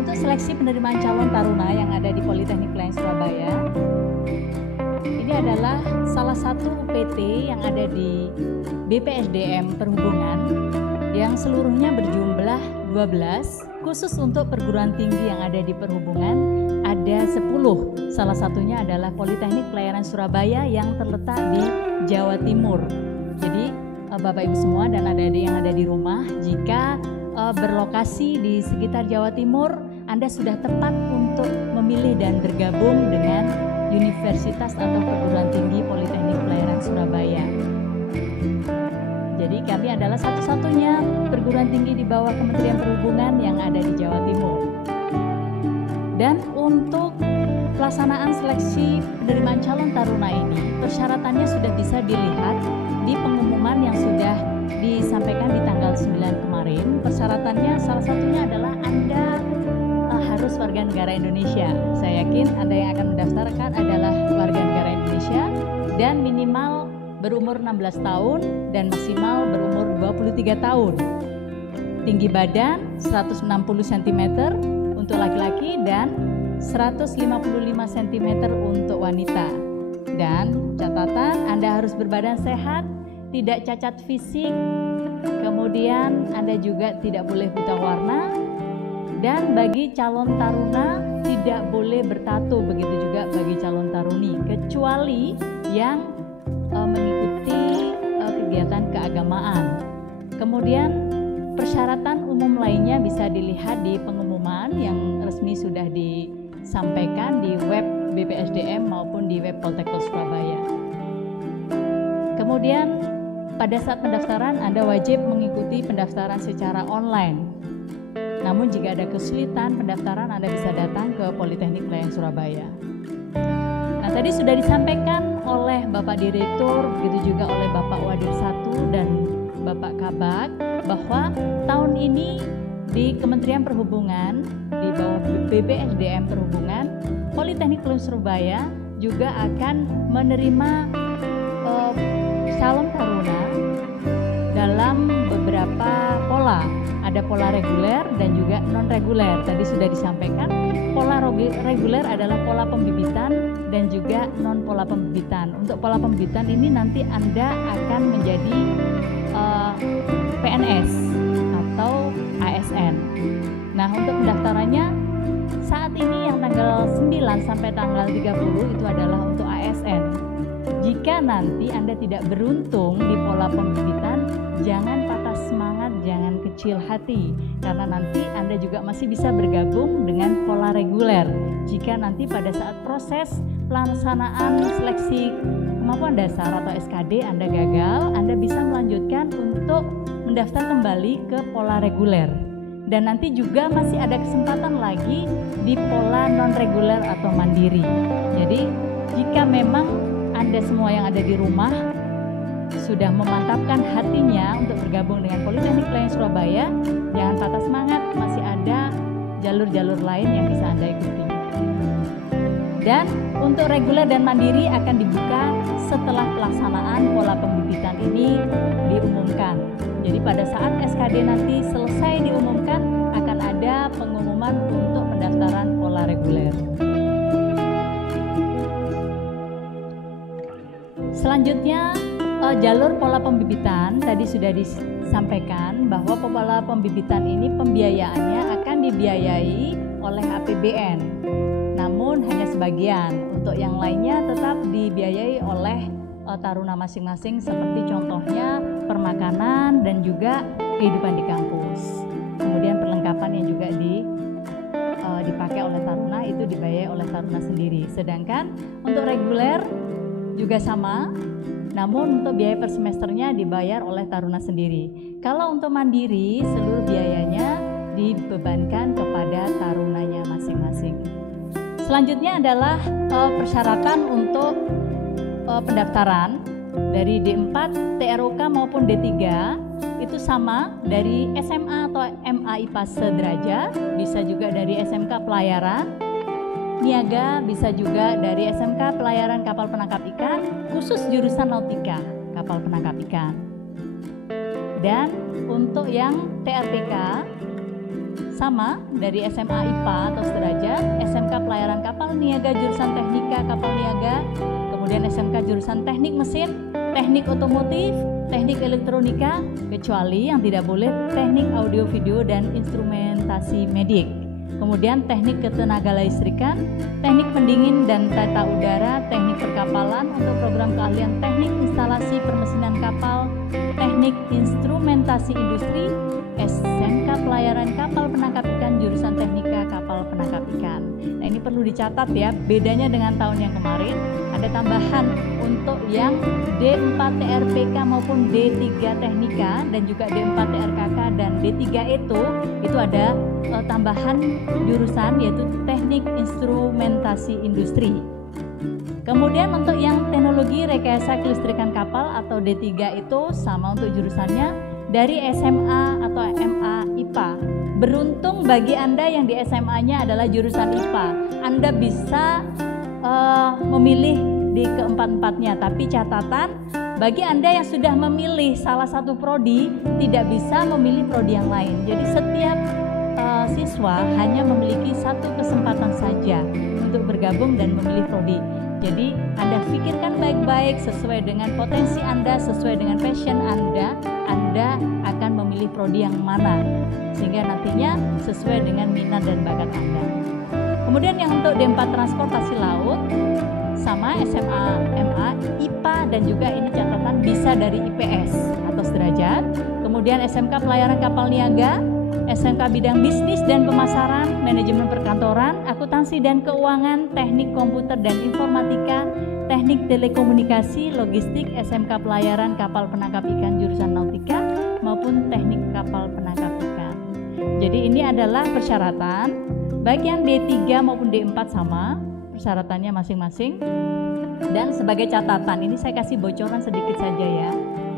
Untuk seleksi penerimaan calon taruna yang ada di Politeknik Pelayaran Surabaya, ini adalah salah satu UPT yang ada di BPSDM Perhubungan yang seluruhnya berjumlah 12. Khusus untuk perguruan tinggi yang ada di perhubungan ada 10. Salah satunya adalah Politeknik Pelayaran Surabaya yang terletak di Jawa Timur. Jadi Bapak Ibu semua dan adik-adik yang ada di rumah, jika berlokasi di sekitar Jawa Timur, Anda sudah tepat untuk memilih dan bergabung dengan universitas atau perguruan tinggi Politeknik Pelayaran Surabaya. Jadi kami adalah satu-satunya perguruan tinggi di bawah Kementerian Perhubungan yang ada di Jawa Timur. Dan untuk pelaksanaan seleksi penerimaan calon taruna ini, persyaratannya sudah bisa dilihat di pengumuman yang sudah disampaikan di tanggal 9 kemarin. Persyaratannya salah satunya adalah Anda harus warga negara Indonesia. Saya yakin Anda yang akan mendaftarkan adalah warga negara Indonesia dan minimal berumur 16 tahun dan maksimal berumur 23 tahun. Tinggi badan 160 cm untuk laki-laki dan 155 cm untuk wanita. Dan catatan, Anda harus berbadan sehat, tidak cacat fisik, kemudian Anda juga tidak boleh buta warna, dan bagi calon taruna tidak boleh bertato, begitu juga bagi calon taruni, kecuali yang mengikuti kegiatan keagamaan. Kemudian persyaratan umum lainnya bisa dilihat di pengumuman yang resmi sudah disampaikan di web BPSDM maupun di web Poltekkes Surabaya. Kemudian pada saat pendaftaran Anda wajib mengikuti pendaftaran secara online. Namun jika ada kesulitan pendaftaran, Anda bisa datang ke Politeknik Pelayaran Surabaya. Nah, Tadi sudah disampaikan oleh Bapak Direktur, begitu juga oleh Bapak Wadir 1 dan Bapak Kabak, bahwa tahun ini di Kementerian Perhubungan, di bawah BPSDM Perhubungan, Politeknik Pelem Surabaya juga akan menerima calon taruna dalam beberapa pola. Ada pola reguler dan juga non reguler. Tadi sudah disampaikan, pola reguler adalah pola pembibitan dan juga non pola pembibitan. Untuk pola pembibitan ini nanti Anda akan menjadi PNS atau ASN. Nah, untuk pendaftarannya saat ini yang tanggal 9 sampai tanggal 30 itu adalah untuk ASN. Jika nanti Anda tidak beruntung di pola pembibitan, jangan patah semangat, jangan kecil hati, karena nanti Anda juga masih bisa bergabung dengan pola reguler. Jika nanti pada saat proses pelaksanaan seleksi kemampuan dasar atau SKD Anda gagal, Anda bisa melanjutkan untuk mendaftar kembali ke pola reguler. Dan nanti juga masih ada kesempatan lagi di pola non reguler atau mandiri. Jadi jika memang Anda semua yang ada di rumah sudah memantapkan hatinya untuk bergabung dengan Politeknik Pelem Surabaya, jangan patah semangat, masih ada jalur-jalur lain yang bisa Anda ikuti. Dan untuk reguler dan mandiri akan dibuka setelah pelaksanaan pola pembibitan ini diumumkan. Jadi pada saat SKD nanti selesai diumumkan, akan ada pengumuman untuk pendaftaran pola reguler. Selanjutnya, jalur pola pembibitan tadi sudah disampaikan bahwa pola pembibitan ini pembiayaannya akan dibiayai oleh APBN. Namun hanya sebagian, untuk yang lainnya tetap dibiayai oleh taruna masing-masing, seperti contohnya permakanan dan juga kehidupan di kampus. Kemudian perlengkapan yang juga dipakai oleh taruna itu dibiayai oleh taruna sendiri. Sedangkan untuk reguler juga sama, namun untuk biaya per semesternya dibayar oleh taruna sendiri. Kalau untuk mandiri, seluruh biayanya dibebankan kepada tarunanya masing-masing. Selanjutnya adalah persyaratan untuk pendaftaran dari D4, TROK maupun D3 itu sama dari SMA atau MA IPA sederajat, bisa juga dari SMK Pelayaran Niaga, bisa juga dari SMK Pelayaran Kapal Penangkap Ikan, khusus jurusan Nautika, Kapal Penangkap Ikan. Dan untuk yang TRPK sama dari SMA IPA atau sederajat, SMK Pelayaran Kapal Niaga jurusan Teknika Kapal Niaga, kemudian SMK jurusan Teknik Mesin, Teknik Otomotif, Teknik Elektronika, kecuali yang tidak boleh Teknik Audio Video dan Instrumentasi Medik. Kemudian teknik ketenaga listrikan, teknik pendingin dan tata udara, teknik perkapalan untuk program keahlian teknik instalasi permesinan kapal, teknik instrumentasi industri, SMK Pelayaran Kapal Penangkap Ikan jurusan Teknika Kapal Penangkap Ikan. Nah, ini perlu dicatat ya, bedanya dengan tahun yang kemarin, ada tambahan untuk yang D4 TRPK maupun D3 Teknika dan juga D4 TRKK dan D3 itu ada tambahan jurusan yaitu teknik instrumentasi industri. Kemudian untuk yang teknologi rekayasa kelistrikan kapal atau D3 itu sama untuk jurusannya dari SMA atau MA IPA. Beruntung bagi Anda yang di SMA-nya adalah jurusan IPA. Anda bisa memilih di keempat-empatnya, tapi catatan bagi Anda yang sudah memilih salah satu prodi tidak bisa memilih prodi yang lain. Jadi setiap siswa hanya memiliki satu kesempatan saja untuk bergabung dan memilih prodi. Jadi Anda pikirkan baik-baik sesuai dengan potensi Anda, sesuai dengan passion Anda akan memilih prodi yang mana sehingga nantinya sesuai dengan minat dan bakat Anda. Kemudian yang untuk D4 transportasi laut sama SMA, MA, IPA dan juga ini catatan bisa dari IPS atau sederajat. Kemudian SMK Pelayaran Kapal Niaga, SMK Bidang Bisnis dan Pemasaran, Manajemen Perkantoran, Akuntansi dan Keuangan, Teknik Komputer dan Informatika, Teknik Telekomunikasi, Logistik, SMK Pelayaran Kapal Penangkap Ikan jurusan Nautika maupun Teknik Kapal Penangkap Ikan. Jadi ini adalah persyaratan baik yang D3 maupun D4 sama. persyaratannya masing-masing. Dan sebagai catatan, ini saya kasih bocoran sedikit saja ya.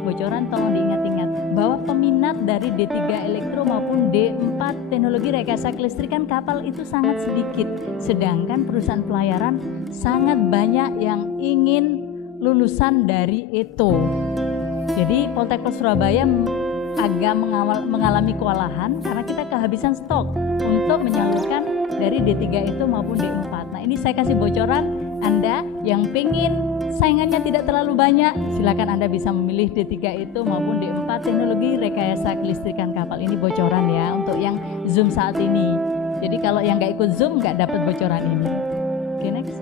Bocoran tolong diingat-ingat bahwa peminat dari D3 Elektro maupun D4 Teknologi Rekayasa Kelistrikan Kapal itu sangat sedikit. Sedangkan perusahaan pelayaran sangat banyak yang ingin lulusan dari ETO. Jadi Poltekpol Surabaya agak mengalami kewalahan karena kita kehabisan stok untuk menyalurkan dari D3 itu maupun D4. Nah, ini saya kasih bocoran, Anda yang pengen saingannya tidak terlalu banyak, silakan Anda bisa memilih D3 itu maupun D4 Teknologi Rekayasa Kelistrikan Kapal. Ini bocoran ya untuk yang Zoom saat ini. Jadi kalau yang nggak ikut Zoom nggak dapat bocoran ini. Oke, next.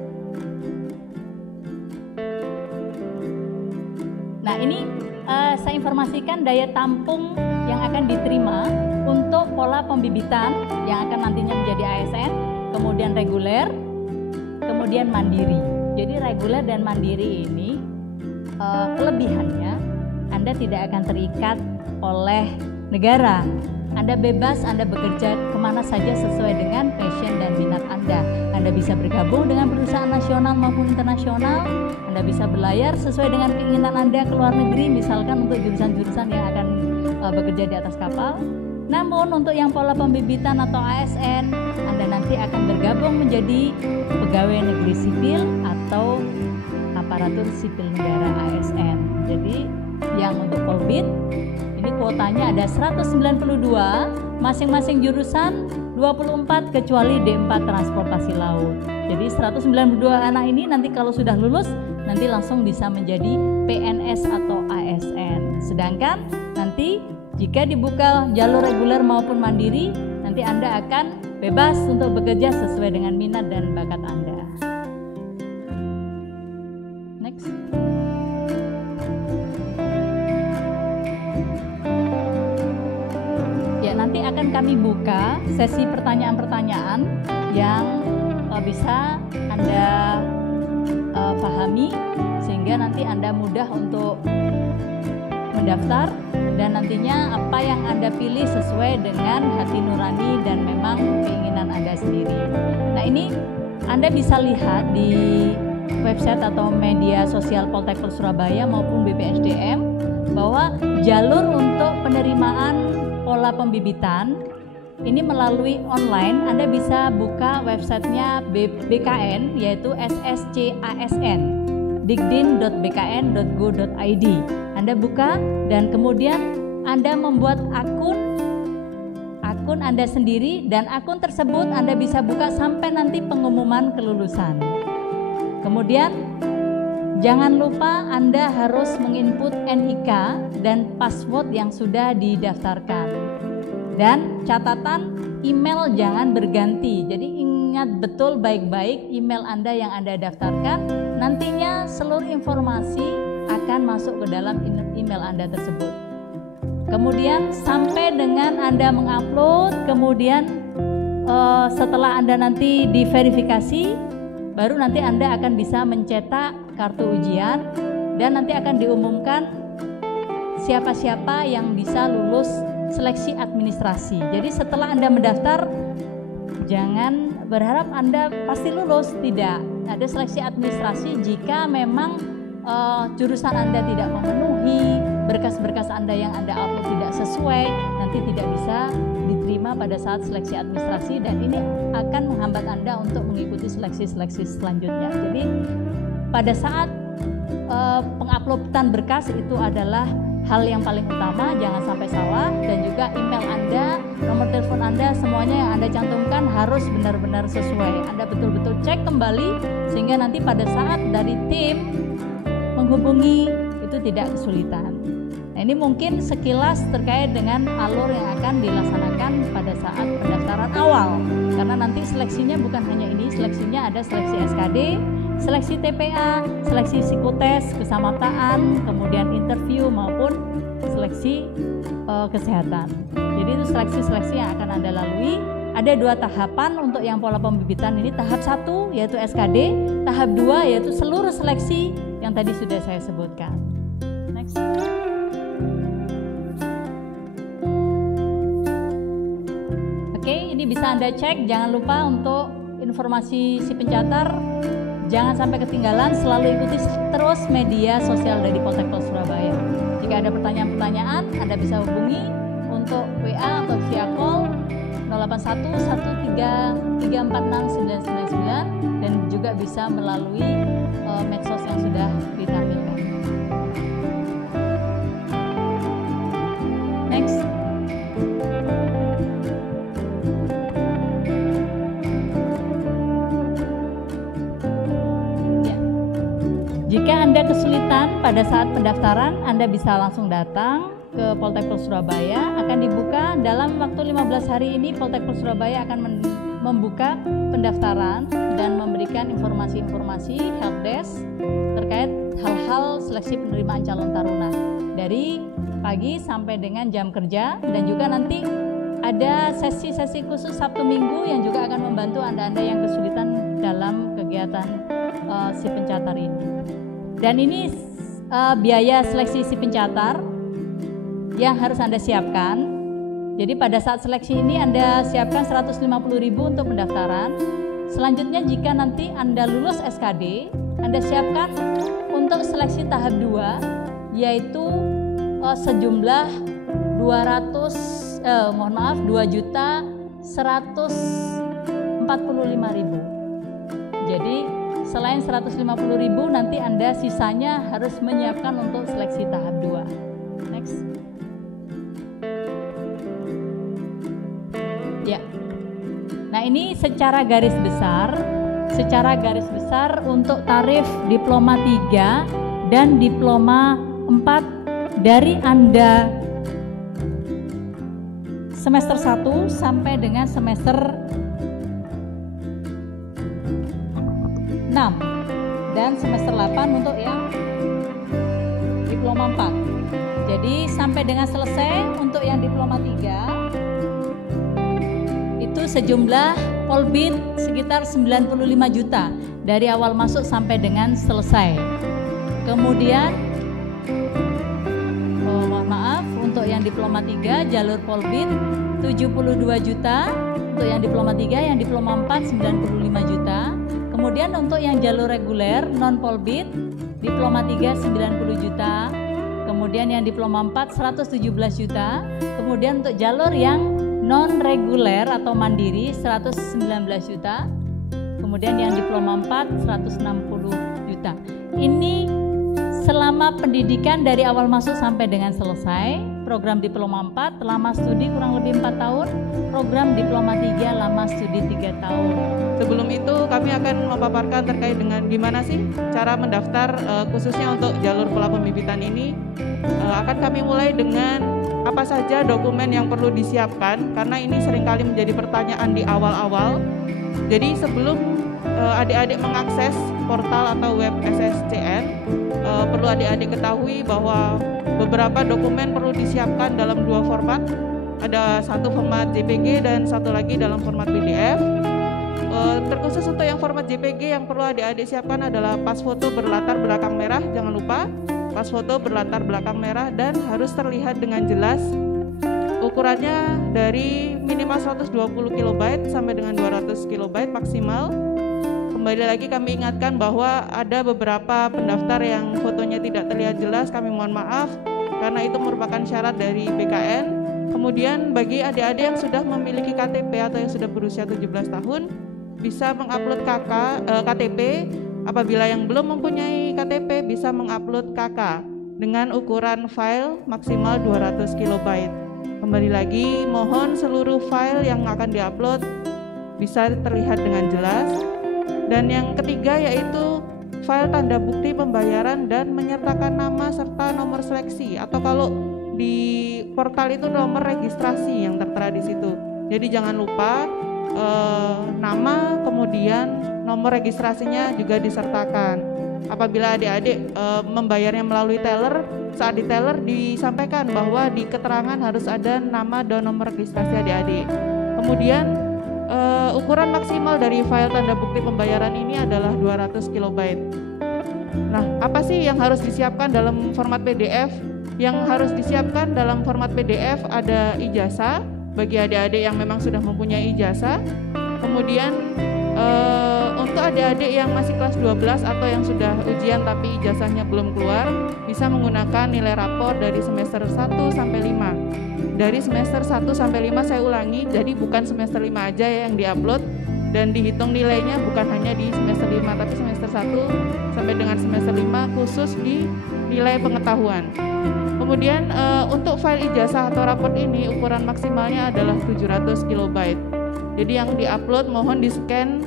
Nah, ini saya informasikan daya tampung yang akan diterima untuk pola pembibitan yang akan nantinya menjadi ASN, kemudian reguler, kemudian mandiri. Jadi reguler dan mandiri ini kelebihannya Anda tidak akan terikat oleh negara. Anda bebas, Anda bekerja kemana saja sesuai dengan passion dan minat Anda. Anda bisa bergabung dengan perusahaan nasional maupun internasional. Anda bisa berlayar sesuai dengan keinginan Anda ke luar negeri, misalkan untuk jurusan-jurusan yang akan bekerja di atas kapal. Namun untuk yang pola pembibitan atau ASN, Anda nanti akan bergabung menjadi pegawai negeri sipil atau aparatur sipil negara ASN. Jadi yang untuk Polbit ini kuotanya ada 192, masing-masing jurusan 24 kecuali D4 transportasi laut. Jadi 192 anak ini nanti kalau sudah lulus nanti langsung bisa menjadi PNS atau ASN. Sedangkan nanti jika dibuka jalur reguler maupun mandiri, nanti Anda akan bebas untuk bekerja sesuai dengan minat dan bakat Anda. Next. Ya, nanti akan kami buka sesi pertanyaan-pertanyaan yang bisa Anda pahami sehingga nanti Anda mudah untuk mendaftar dan nantinya apa yang Anda pilih sesuai dengan hati nurani dan memang keinginan Anda sendiri. Nah, ini Anda bisa lihat di website atau media sosial Poltekpol Surabaya maupun BPSDM bahwa jalur untuk penerimaan pola pembibitan ini melalui online. Anda bisa buka websitenya BKN yaitu SSCASN digdin.bkn.go.id. Anda buka dan kemudian Anda membuat akun Anda sendiri dan akun tersebut Anda bisa buka sampai nanti pengumuman kelulusan. Kemudian jangan lupa Anda harus menginput NIK dan password yang sudah didaftarkan. Dan catatan email jangan berganti. Jadi ingat betul baik-baik email Anda yang Anda daftarkan. Nantinya seluruh informasi akan masuk ke dalam email Anda tersebut. Kemudian sampai dengan Anda mengupload, kemudian setelah Anda nanti diverifikasi, baru nanti Anda akan bisa mencetak kartu ujian dan nanti akan diumumkan siapa-siapa yang bisa lulus seleksi administrasi. Jadi setelah Anda mendaftar, jangan berharap Anda pasti lulus, tidak. Ada seleksi administrasi jika memang jurusan Anda tidak memenuhi, berkas-berkas Anda yang Anda upload tidak sesuai, nanti tidak bisa diterima pada saat seleksi administrasi dan ini akan menghambat Anda untuk mengikuti seleksi-seleksi selanjutnya. Jadi pada saat penguploadan berkas itu adalah hal yang paling utama, jangan sampai salah, dan juga email Anda, nomor telepon Anda, semuanya yang Anda cantumkan harus benar-benar sesuai. Anda betul-betul cek kembali sehingga nanti pada saat dari tim menghubungi itu tidak kesulitan. Nah, ini mungkin sekilas terkait dengan alur yang akan dilaksanakan pada saat pendaftaran awal. Karena nanti seleksinya bukan hanya ini, seleksinya ada seleksi SKD, seleksi TPA, seleksi psikotes, kesamaptaan, kemudian interview maupun seleksi kesehatan. Jadi itu seleksi-seleksi yang akan Anda lalui. Ada 2 tahapan untuk yang pola pembibitan ini. Tahap 1 yaitu SKD, tahap 2 yaitu seluruh seleksi yang tadi sudah saya sebutkan. Next. Oke, ini bisa Anda cek. Jangan lupa untuk informasi si pencatar, jangan sampai ketinggalan, selalu ikuti terus media sosial dari Poltekkes Surabaya. Jika ada pertanyaan-pertanyaan, Anda bisa hubungi untuk WA atau via call 081 13469999 dan juga bisa melalui medsos yang sudah ditampilkan. Next. Ya. Jika Anda kesulitan pada saat pendaftaran, Anda bisa langsung datang ke Poltekkes Surabaya. Akan dibuka dalam waktu 15 hari ini. Poltekkes Surabaya akan membuka pendaftaran dan memberikan informasi-informasi helpdesk terkait hal-hal seleksi penerimaan calon taruna dari pagi sampai dengan jam kerja, dan juga nanti ada sesi-sesi khusus Sabtu Minggu yang juga akan membantu Anda-Anda yang kesulitan dalam kegiatan si pencatar ini. Dan ini biaya seleksi si pencatar yang harus Anda siapkan. Jadi pada saat seleksi ini Anda siapkan 150.000 untuk pendaftaran. Selanjutnya jika nanti Anda lulus SKD, Anda siapkan untuk seleksi tahap 2 yaitu sejumlah 2.145.000. Jadi selain 150.000 nanti Anda sisanya harus menyiapkan untuk seleksi tahap 2. Next. Ya. Nah, ini secara garis besar untuk tarif diploma 3 dan diploma 4 dari Anda semester 1 sampai dengan semester 6 dan semester 8 untuk yang diploma 4. Jadi sampai dengan selesai untuk yang diploma 3 itu sejumlah polbit sekitar 95 juta dari awal masuk sampai dengan selesai. Kemudian mohon maaf, untuk yang diploma 3 jalur polbit 72 juta, untuk yang diploma 3, yang diploma 4 95 juta. Kemudian untuk yang jalur reguler non polbit diploma 3 90 juta. Kemudian yang diploma 4 117 juta. Kemudian untuk jalur yang non reguler atau mandiri 119 juta. Kemudian yang diploma 4 160 juta. Ini selama pendidikan dari awal masuk sampai dengan selesai. Program diploma 4 lama studi kurang lebih 4 tahun. Program diploma 3 lama studi 3 tahun. Sebelum itu kami akan memaparkan terkait dengan gimana sih cara mendaftar khususnya untuk jalur pola pembibitan ini. Akan kami mulai dengan apa saja dokumen yang perlu disiapkan, karena ini seringkali menjadi pertanyaan di awal-awal. Jadi sebelum adik-adik mengakses portal atau web SSCN, perlu adik-adik ketahui bahwa beberapa dokumen perlu disiapkan dalam 2 format. Ada satu format JPG dan satu lagi dalam format PDF. Terkhusus untuk yang format JPG yang perlu adik-adik siapkan adalah pas foto berlatar belakang merah, jangan lupa. Pas foto berlatar belakang merah dan harus terlihat dengan jelas. Ukurannya dari minimal 120 KB sampai dengan 200 KB maksimal. Kembali lagi kami ingatkan bahwa ada beberapa pendaftar yang fotonya tidak terlihat jelas, kami mohon maaf karena itu merupakan syarat dari BKN. Kemudian bagi adik-adik yang sudah memiliki KTP atau yang sudah berusia 17 tahun bisa mengupload KTP. Apabila yang belum mempunyai KTP bisa mengupload KK dengan ukuran file maksimal 200 KB. Kembali lagi, mohon seluruh file yang akan diupload bisa terlihat dengan jelas. Dan yang ketiga yaitu file tanda bukti pembayaran dan menyertakan nama serta nomor seleksi, atau kalau di portal itu nomor registrasi yang tertera di situ. Jadi jangan lupa nama, kemudian nomor registrasinya juga disertakan. Apabila adik-adik membayarnya melalui teller, saat di teller disampaikan bahwa di keterangan harus ada nama dan nomor registrasi adik-adik. Kemudian ukuran maksimal dari file tanda bukti pembayaran ini adalah 200 KB. Nah, apa sih yang harus disiapkan dalam format PDF? Yang harus disiapkan dalam format PDF ada ijazah bagi adik-adik yang memang sudah mempunyai ijazah. Kemudian Untuk adik-adik yang masih kelas 12 atau yang sudah ujian tapi ijazahnya belum keluar, bisa menggunakan nilai rapor dari semester 1 sampai 5. Dari semester 1 sampai 5 saya ulangi, jadi bukan semester 5 aja ya yang diupload, dan dihitung nilainya bukan hanya di semester 5 tapi semester 1 sampai dengan semester 5 khusus di nilai pengetahuan. Kemudian untuk file ijazah atau raport ini ukuran maksimalnya adalah 700 KB. Jadi yang diupload mohon di-scan.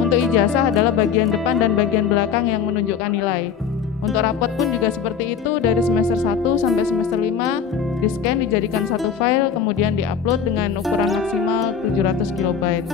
Untuk ijazah adalah bagian depan dan bagian belakang yang menunjukkan nilai. Untuk raport pun juga seperti itu, dari semester 1 sampai semester 5 di-scan dijadikan satu file, kemudian diupload dengan ukuran maksimal 700 KB.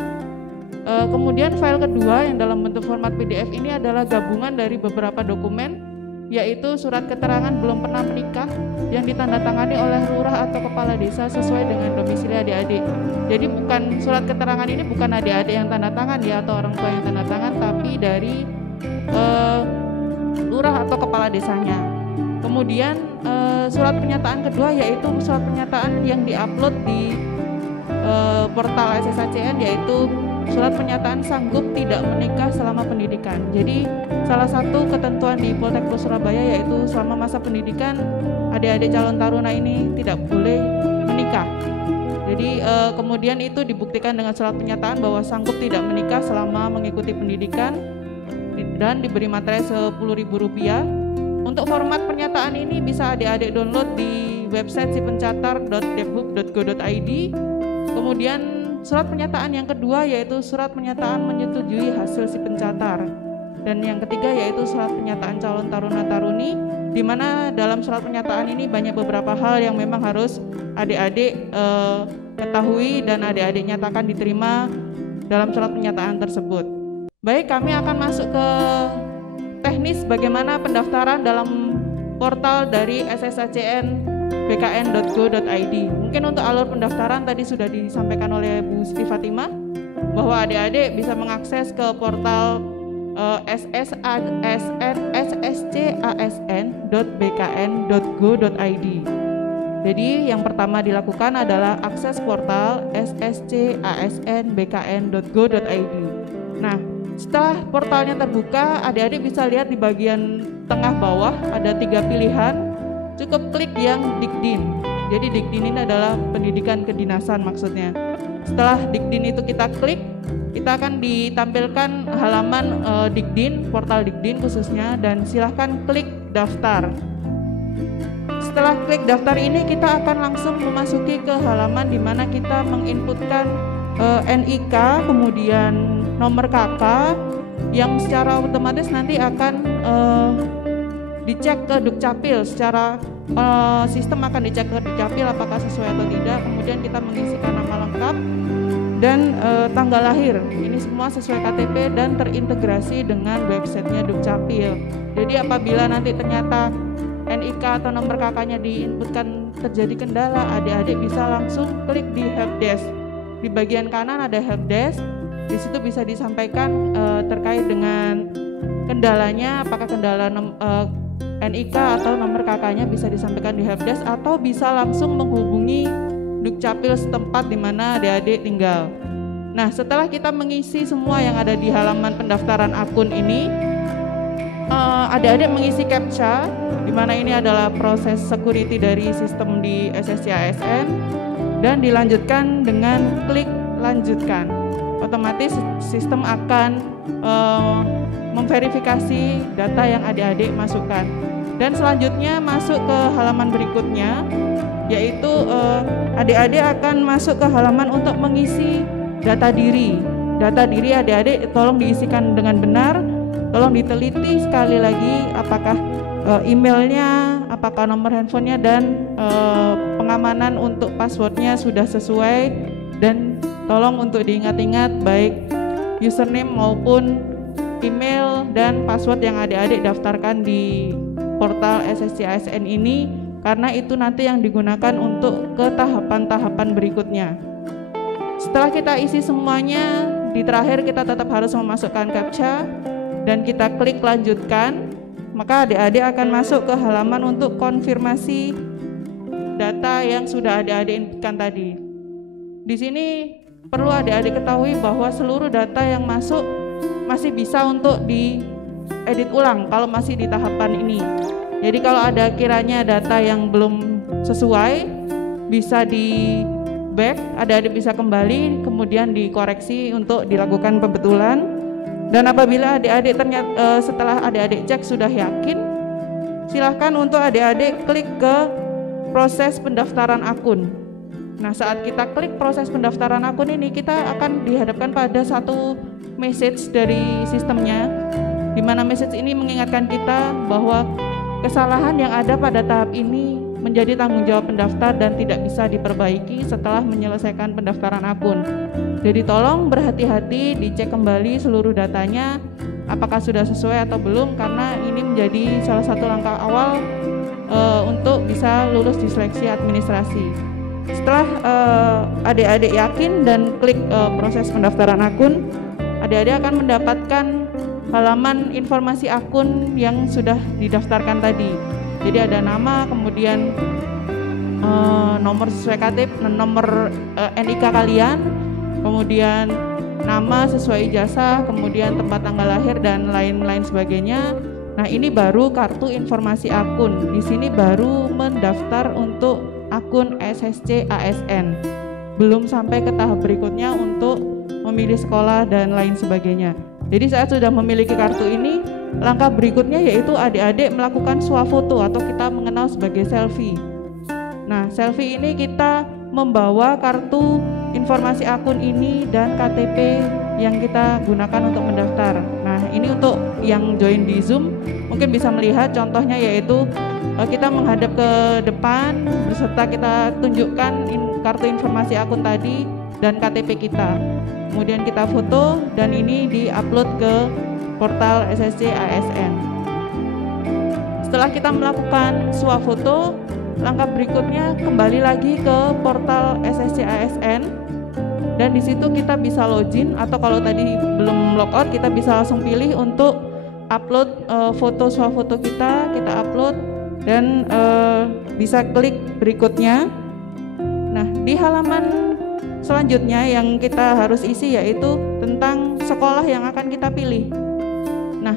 Kemudian file kedua yang dalam bentuk format PDF ini adalah gabungan dari beberapa dokumen, yaitu surat keterangan belum pernah menikah yang ditandatangani oleh lurah atau kepala desa sesuai dengan domisili adik-adik. Jadi bukan surat keterangan ini bukan adik-adik yang tanda tangan ya atau orang tua yang tanda tangan, tapi dari lurah atau kepala desanya. Kemudian surat pernyataan kedua yaitu surat pernyataan yang diupload di portal SSACN, yaitu surat pernyataan sanggup tidak menikah selama pendidikan. Jadi salah satu ketentuan di Polteknik Surabaya yaitu selama masa pendidikan adik-adik calon taruna ini tidak boleh menikah. Jadi kemudian itu dibuktikan dengan surat pernyataan bahwa sanggup tidak menikah selama mengikuti pendidikan dan diberi materai Rp10.000. Untuk format pernyataan ini bisa adik-adik download di website sipencatar.debhub.go.id. Kemudian surat pernyataan yang kedua yaitu surat pernyataan menyetujui hasil sipencatar. Dan yang ketiga yaitu surat pernyataan calon taruna-taruni, di mana dalam surat pernyataan ini banyak beberapa hal yang memang harus adik-adik ketahui dan adik-adik nyatakan diterima dalam surat pernyataan tersebut. Baik, kami akan masuk ke teknis bagaimana pendaftaran dalam portal dari SSACN bkn.go.id. Mungkin untuk alur pendaftaran tadi sudah disampaikan oleh Bu Siti Fatimah bahwa adik-adik bisa mengakses ke portal sscasn.bkn.go.id. Jadi yang pertama dilakukan adalah akses portal sscasn.bkn.go.id. Nah, setelah portalnya terbuka, adik-adik bisa lihat di bagian tengah bawah ada 3 pilihan. Cukup klik yang Dikdin. Jadi Dikdin ini adalah pendidikan kedinasan maksudnya. Setelah Dikdin itu kita klik, kita akan ditampilkan halaman Dikdin, portal Dikdin khususnya, dan silahkan klik daftar. Setelah klik daftar ini kita akan langsung memasuki ke halaman di mana kita menginputkan NIK, kemudian nomor KK yang secara otomatis nanti akan dicek ke Dukcapil. Secara sistem akan dicek ke Dukcapil apakah sesuai atau tidak. Kemudian kita mengisikan nama lengkap dan tanggal lahir. Ini semua sesuai KTP dan terintegrasi dengan websitenya Dukcapil. Jadi apabila nanti ternyata NIK atau nomor KK-nya diinputkan terjadi kendala, adik-adik bisa langsung klik di helpdesk. Di bagian kanan ada helpdesk. Di situ bisa disampaikan terkait dengan kendalanya, apakah kendala NIK atau nomor KK-nya bisa disampaikan di helpdesk atau bisa langsung menghubungi Dukcapil setempat di mana adik-adik tinggal. Nah, setelah kita mengisi semua yang ada di halaman pendaftaran akun ini, adik-adik mengisi CAPTCHA, di mana ini adalah proses security dari sistem di SSCASN, dan dilanjutkan dengan klik lanjutkan. Otomatis sistem akan memverifikasi data yang adik-adik masukkan. Dan selanjutnya masuk ke halaman berikutnya, yaitu adik-adik akan masuk ke halaman untuk mengisi data diri. Data diri adik-adik tolong diisikan dengan benar, tolong diteliti sekali lagi apakah emailnya, apakah nomor handphonenya, dan pengamanan untuk passwordnya sudah sesuai, dan tolong untuk diingat-ingat baik username maupun email dan password yang adik-adik daftarkan di portal SSCASN ini, karena itu nanti yang digunakan untuk ke tahapan-tahapan berikutnya. Setelah kita isi semuanya, di terakhir kita tetap harus memasukkan CAPTCHA dan kita klik lanjutkan, maka adik-adik akan masuk ke halaman untuk konfirmasi data yang sudah adik-adik inputkan tadi. Di sini perlu adik-adik ketahui bahwa seluruh data yang masuk masih bisa untuk diedit ulang kalau masih di tahapan ini. Jadi kalau ada kiranya data yang belum sesuai, bisa di back, adik-adik bisa kembali, kemudian dikoreksi untuk dilakukan pembetulan. Dan apabila adik-adik ternyata setelah adik-adik cek sudah yakin, silahkan untuk adik-adik klik ke proses pendaftaran akun. Nah, saat kita klik proses pendaftaran akun ini, kita akan dihadapkan pada satu message dari sistemnya, di mana message ini mengingatkan kita bahwa kesalahan yang ada pada tahap ini menjadi tanggung jawab pendaftar dan tidak bisa diperbaiki setelah menyelesaikan pendaftaran akun. Jadi tolong berhati-hati, dicek kembali seluruh datanya apakah sudah sesuai atau belum, karena ini menjadi salah satu langkah awal untuk bisa lulus di seleksi administrasi. Setelah adik-adik yakin dan klik proses pendaftaran akun, adik-adik akan mendapatkan halaman informasi akun yang sudah didaftarkan tadi. Jadi ada nama, kemudian nomor sesuai KTP, nomor NIK kalian, kemudian nama sesuai ijazah, kemudian tempat tanggal lahir dan lain-lain sebagainya. Nah, ini baru kartu informasi akun. Di sini baru mendaftar untuk akun SSC ASN. Belum sampai ke tahap berikutnya untuk memilih sekolah dan lain sebagainya. Jadi saat sudah memiliki kartu ini, langkah berikutnya yaitu adik-adik melakukan swafoto atau kita mengenal sebagai selfie. Nah, selfie ini kita membawa kartu informasi akun ini dan KTP yang kita gunakan untuk mendaftar. Nah, ini untuk yang join di Zoom mungkin bisa melihat contohnya, yaitu kita menghadap ke depan beserta kita tunjukkan kartu informasi akun tadi dan KTP kita. Kemudian kita foto dan ini di-upload ke portal SSC ASN. Setelah kita melakukan swafoto, langkah berikutnya kembali lagi ke portal SSC ASN dan di situ kita bisa login, atau kalau tadi belum logout kita bisa langsung pilih untuk upload foto swafoto kita upload dan bisa klik berikutnya. Nah, di halaman selanjutnya yang kita harus isi yaitu tentang sekolah yang akan kita pilih. Nah,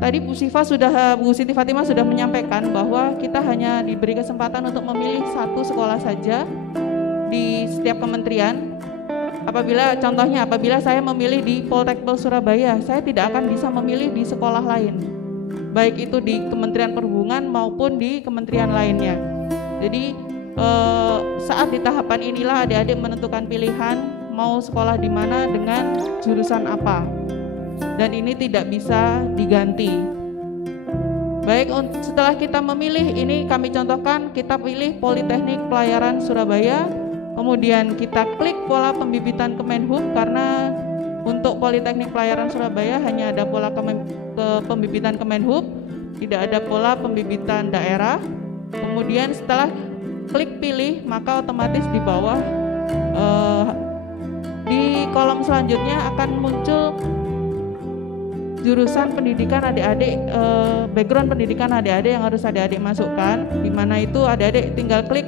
tadi Bu Siti Fatimah sudah menyampaikan bahwa kita hanya diberi kesempatan untuk memilih satu sekolah saja di setiap kementerian. Apabila saya memilih di Poltekbel Surabaya, saya tidak akan bisa memilih di sekolah lain, baik itu di Kementerian Perhubungan maupun di kementerian lainnya. Jadi saat di tahapan inilah adik-adik menentukan pilihan mau sekolah di mana dengan jurusan apa, dan ini tidak bisa diganti. Baik, setelah kita memilih ini, kami contohkan kita pilih Politeknik Pelayaran Surabaya, kemudian kita klik pola pembibitan Kemenhub karena untuk Politeknik Pelayaran Surabaya hanya ada pola pembibitan Kemenhub, tidak ada pola pembibitan daerah. Kemudian setelah klik pilih, maka otomatis di bawah di kolom selanjutnya akan muncul jurusan pendidikan adik-adik, background pendidikan adik-adik yang harus adik-adik masukkan, di mana itu adik-adik tinggal klik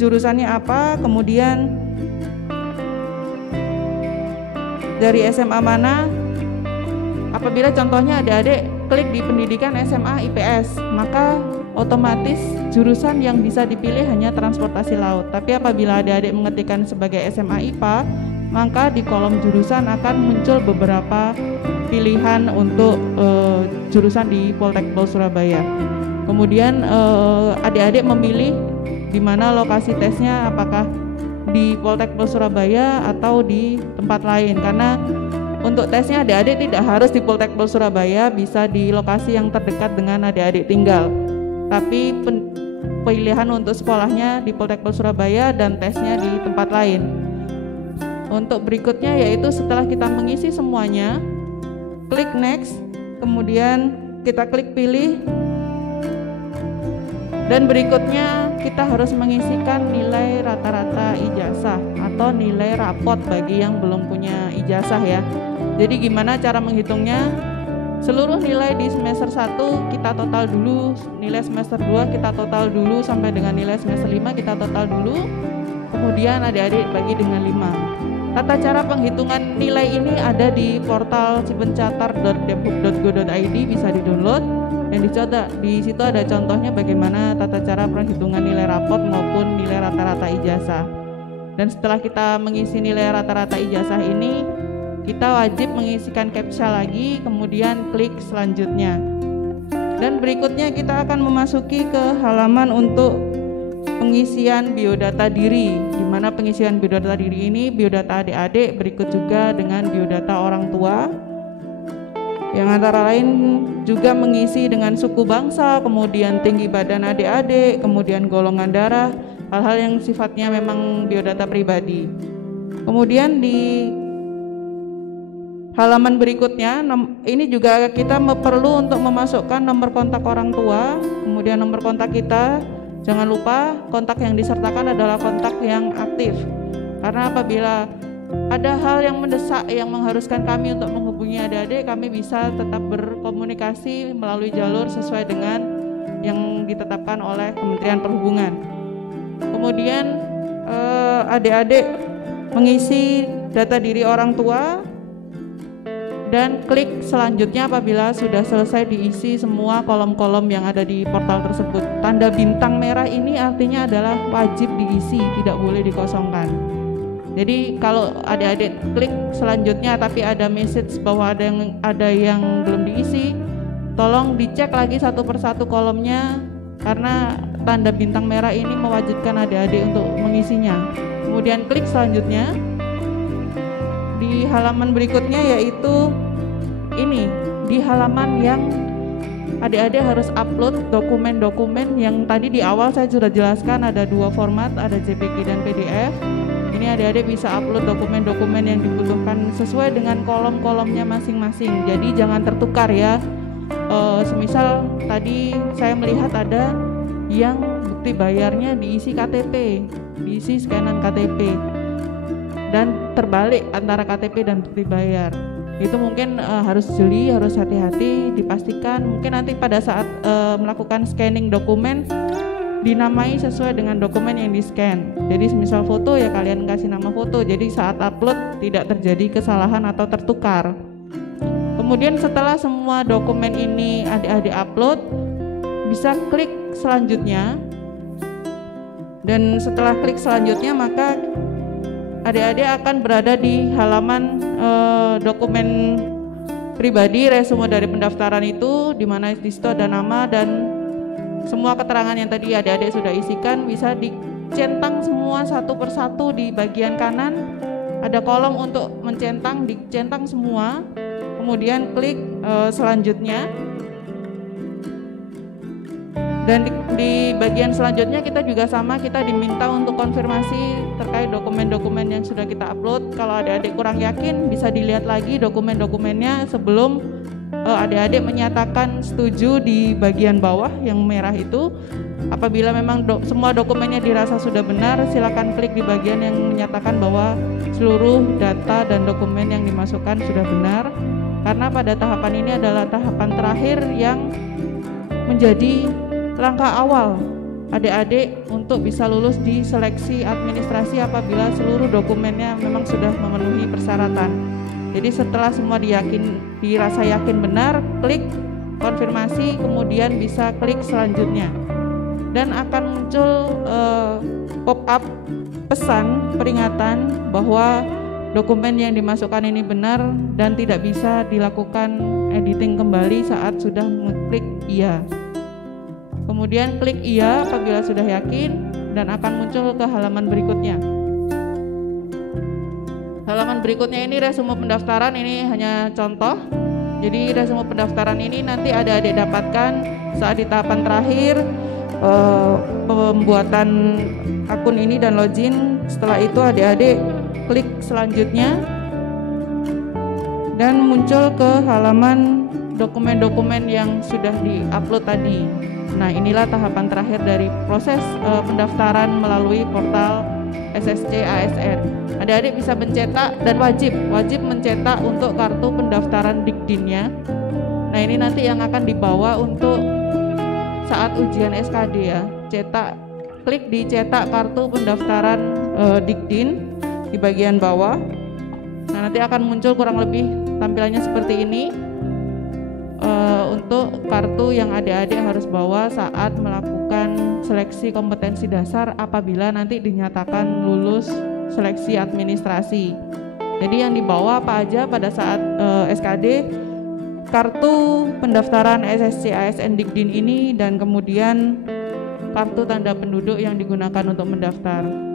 jurusannya apa, kemudian dari SMA mana. Apabila contohnya adik-adik klik di pendidikan SMA IPS, maka otomatis jurusan yang bisa dipilih hanya transportasi laut. Tapi apabila adik-adik mengetikkan sebagai SMA IPA, maka di kolom jurusan akan muncul beberapa pilihan untuk jurusan di Poltekbel Surabaya. Kemudian adik-adik memilih di mana lokasi tesnya, apakah di Poltekbel Surabaya atau di tempat lain, karena untuk tesnya adik-adik tidak harus di Poltekbel Surabaya, bisa di lokasi yang terdekat dengan adik-adik tinggal. Tapi pilihan untuk sekolahnya di Poltekbel Surabaya dan tesnya di tempat lain. Untuk berikutnya yaitu setelah kita mengisi semuanya, klik next, kemudian kita klik pilih, dan berikutnya kita harus mengisikan nilai rata-rata ijazah atau nilai rapot bagi yang belum punya ijazah ya. Jadi gimana cara menghitungnya? Seluruh nilai di semester 1 kita total dulu, nilai semester 2 kita total dulu, sampai dengan nilai semester 5 kita total dulu. kemudian adik-adik bagi dengan 5. Tata cara penghitungan nilai ini ada di portal cipencatar.debhub.go.id, bisa di-download, dan di situ ada contohnya bagaimana tata cara perhitungan nilai rapot maupun nilai rata-rata ijazah. Dan setelah kita mengisi nilai rata-rata ijazah ini, kita wajib mengisikan CAPTCHA lagi, kemudian klik selanjutnya. Dan berikutnya kita akan memasuki ke halaman untuk pengisian biodata diri, di mana pengisian biodata diri ini biodata adik-adik, berikut juga dengan biodata orang tua, yang antara lain juga mengisi dengan suku bangsa, kemudian tinggi badan adik-adik, kemudian golongan darah, hal-hal yang sifatnya memang biodata pribadi. Kemudian di halaman berikutnya, ini juga kita perlu untuk memasukkan nomor kontak orang tua, kemudian nomor kontak kita. Jangan lupa kontak yang disertakan adalah kontak yang aktif, karena apabila ada hal yang mendesak yang mengharuskan kami untuk menghubungi adik-adik, kami bisa tetap berkomunikasi melalui jalur sesuai dengan yang ditetapkan oleh Kementerian Perhubungan. Kemudian adik-adik mengisi data diri orang tua dan klik selanjutnya apabila sudah selesai diisi semua kolom-kolom yang ada di portal tersebut. Tanda bintang merah ini artinya adalah wajib diisi, tidak boleh dikosongkan. Jadi kalau adik-adik klik selanjutnya tapi ada message bahwa ada yang belum diisi, tolong dicek lagi satu persatu kolomnya, karena tanda bintang merah ini mewajibkan adik-adik untuk mengisinya. Kemudian klik selanjutnya. Di halaman berikutnya yaitu ini, di halaman yang adik-adik harus upload dokumen-dokumen yang tadi di awal saya sudah jelaskan, ada 2 format, ada JPG dan PDF. Ini adik-adik bisa upload dokumen-dokumen yang dibutuhkan sesuai dengan kolom-kolomnya masing-masing, jadi jangan tertukar ya. Semisal tadi saya melihat ada yang bukti bayarnya diisi KTP, diisi scanan KTP, dan terbalik antara KTP dan bukti bayar. Itu mungkin harus jeli, harus hati-hati, dipastikan mungkin nanti pada saat melakukan scanning dokumen dinamai sesuai dengan dokumen yang di-scan. Jadi semisal foto ya kalian kasih nama foto, jadi saat upload tidak terjadi kesalahan atau tertukar. Kemudian setelah semua dokumen ini adik-adik upload, bisa klik selanjutnya. Dan setelah klik selanjutnya maka adik-adik akan berada di halaman dokumen pribadi, resume dari pendaftaran itu, di mana di situ ada nama dan semua keterangan yang tadi adik-adik sudah isikan bisa dicentang semua satu persatu. Di bagian kanan ada kolom untuk mencentang, dicentang semua, kemudian klik selanjutnya. Dan di bagian selanjutnya kita juga sama, kita diminta untuk konfirmasi terkait dokumen-dokumen yang sudah kita upload. Kalau adik-adik kurang yakin bisa dilihat lagi dokumen-dokumennya sebelum adik-adik menyatakan setuju di bagian bawah yang merah itu. Apabila memang semua dokumennya dirasa sudah benar, silakan klik di bagian yang menyatakan bahwa seluruh data dan dokumen yang dimasukkan sudah benar. Karena pada tahapan ini adalah tahapan terakhir yang menjadi langkah awal adik-adik untuk bisa lulus di seleksi administrasi apabila seluruh dokumennya memang sudah memenuhi persyaratan. Jadi setelah semua dirasa yakin benar, klik konfirmasi, kemudian bisa klik selanjutnya. Dan akan muncul pop-up pesan peringatan bahwa dokumen yang dimasukkan ini benar dan tidak bisa dilakukan editing kembali saat sudah mengklik iya. Kemudian klik iya apabila sudah yakin dan akan muncul ke halaman berikutnya. Halaman berikutnya ini resume pendaftaran, ini hanya contoh. Jadi resume pendaftaran ini nanti adik-adik dapatkan saat di tahapan terakhir pembuatan akun ini dan login. Setelah itu adik-adik klik selanjutnya dan muncul ke halaman dokumen-dokumen yang sudah di-upload tadi. Nah, inilah tahapan terakhir dari proses pendaftaran melalui portal SSC ASN. Adik-adik bisa mencetak dan wajib mencetak untuk kartu pendaftaran Dikdinnya. Nah, ini nanti yang akan dibawa untuk saat ujian SKD ya. Klik dicetak kartu pendaftaran Dikdin di bagian bawah. Nah, nanti akan muncul kurang lebih tampilannya seperti ini. Untuk kartu yang adik-adik harus bawa saat melakukan seleksi kompetensi dasar apabila nanti dinyatakan lulus seleksi administrasi. Jadi yang dibawa apa aja pada saat SKD, kartu pendaftaran SSC ASN Dikdin ini, dan kemudian kartu tanda penduduk yang digunakan untuk mendaftar.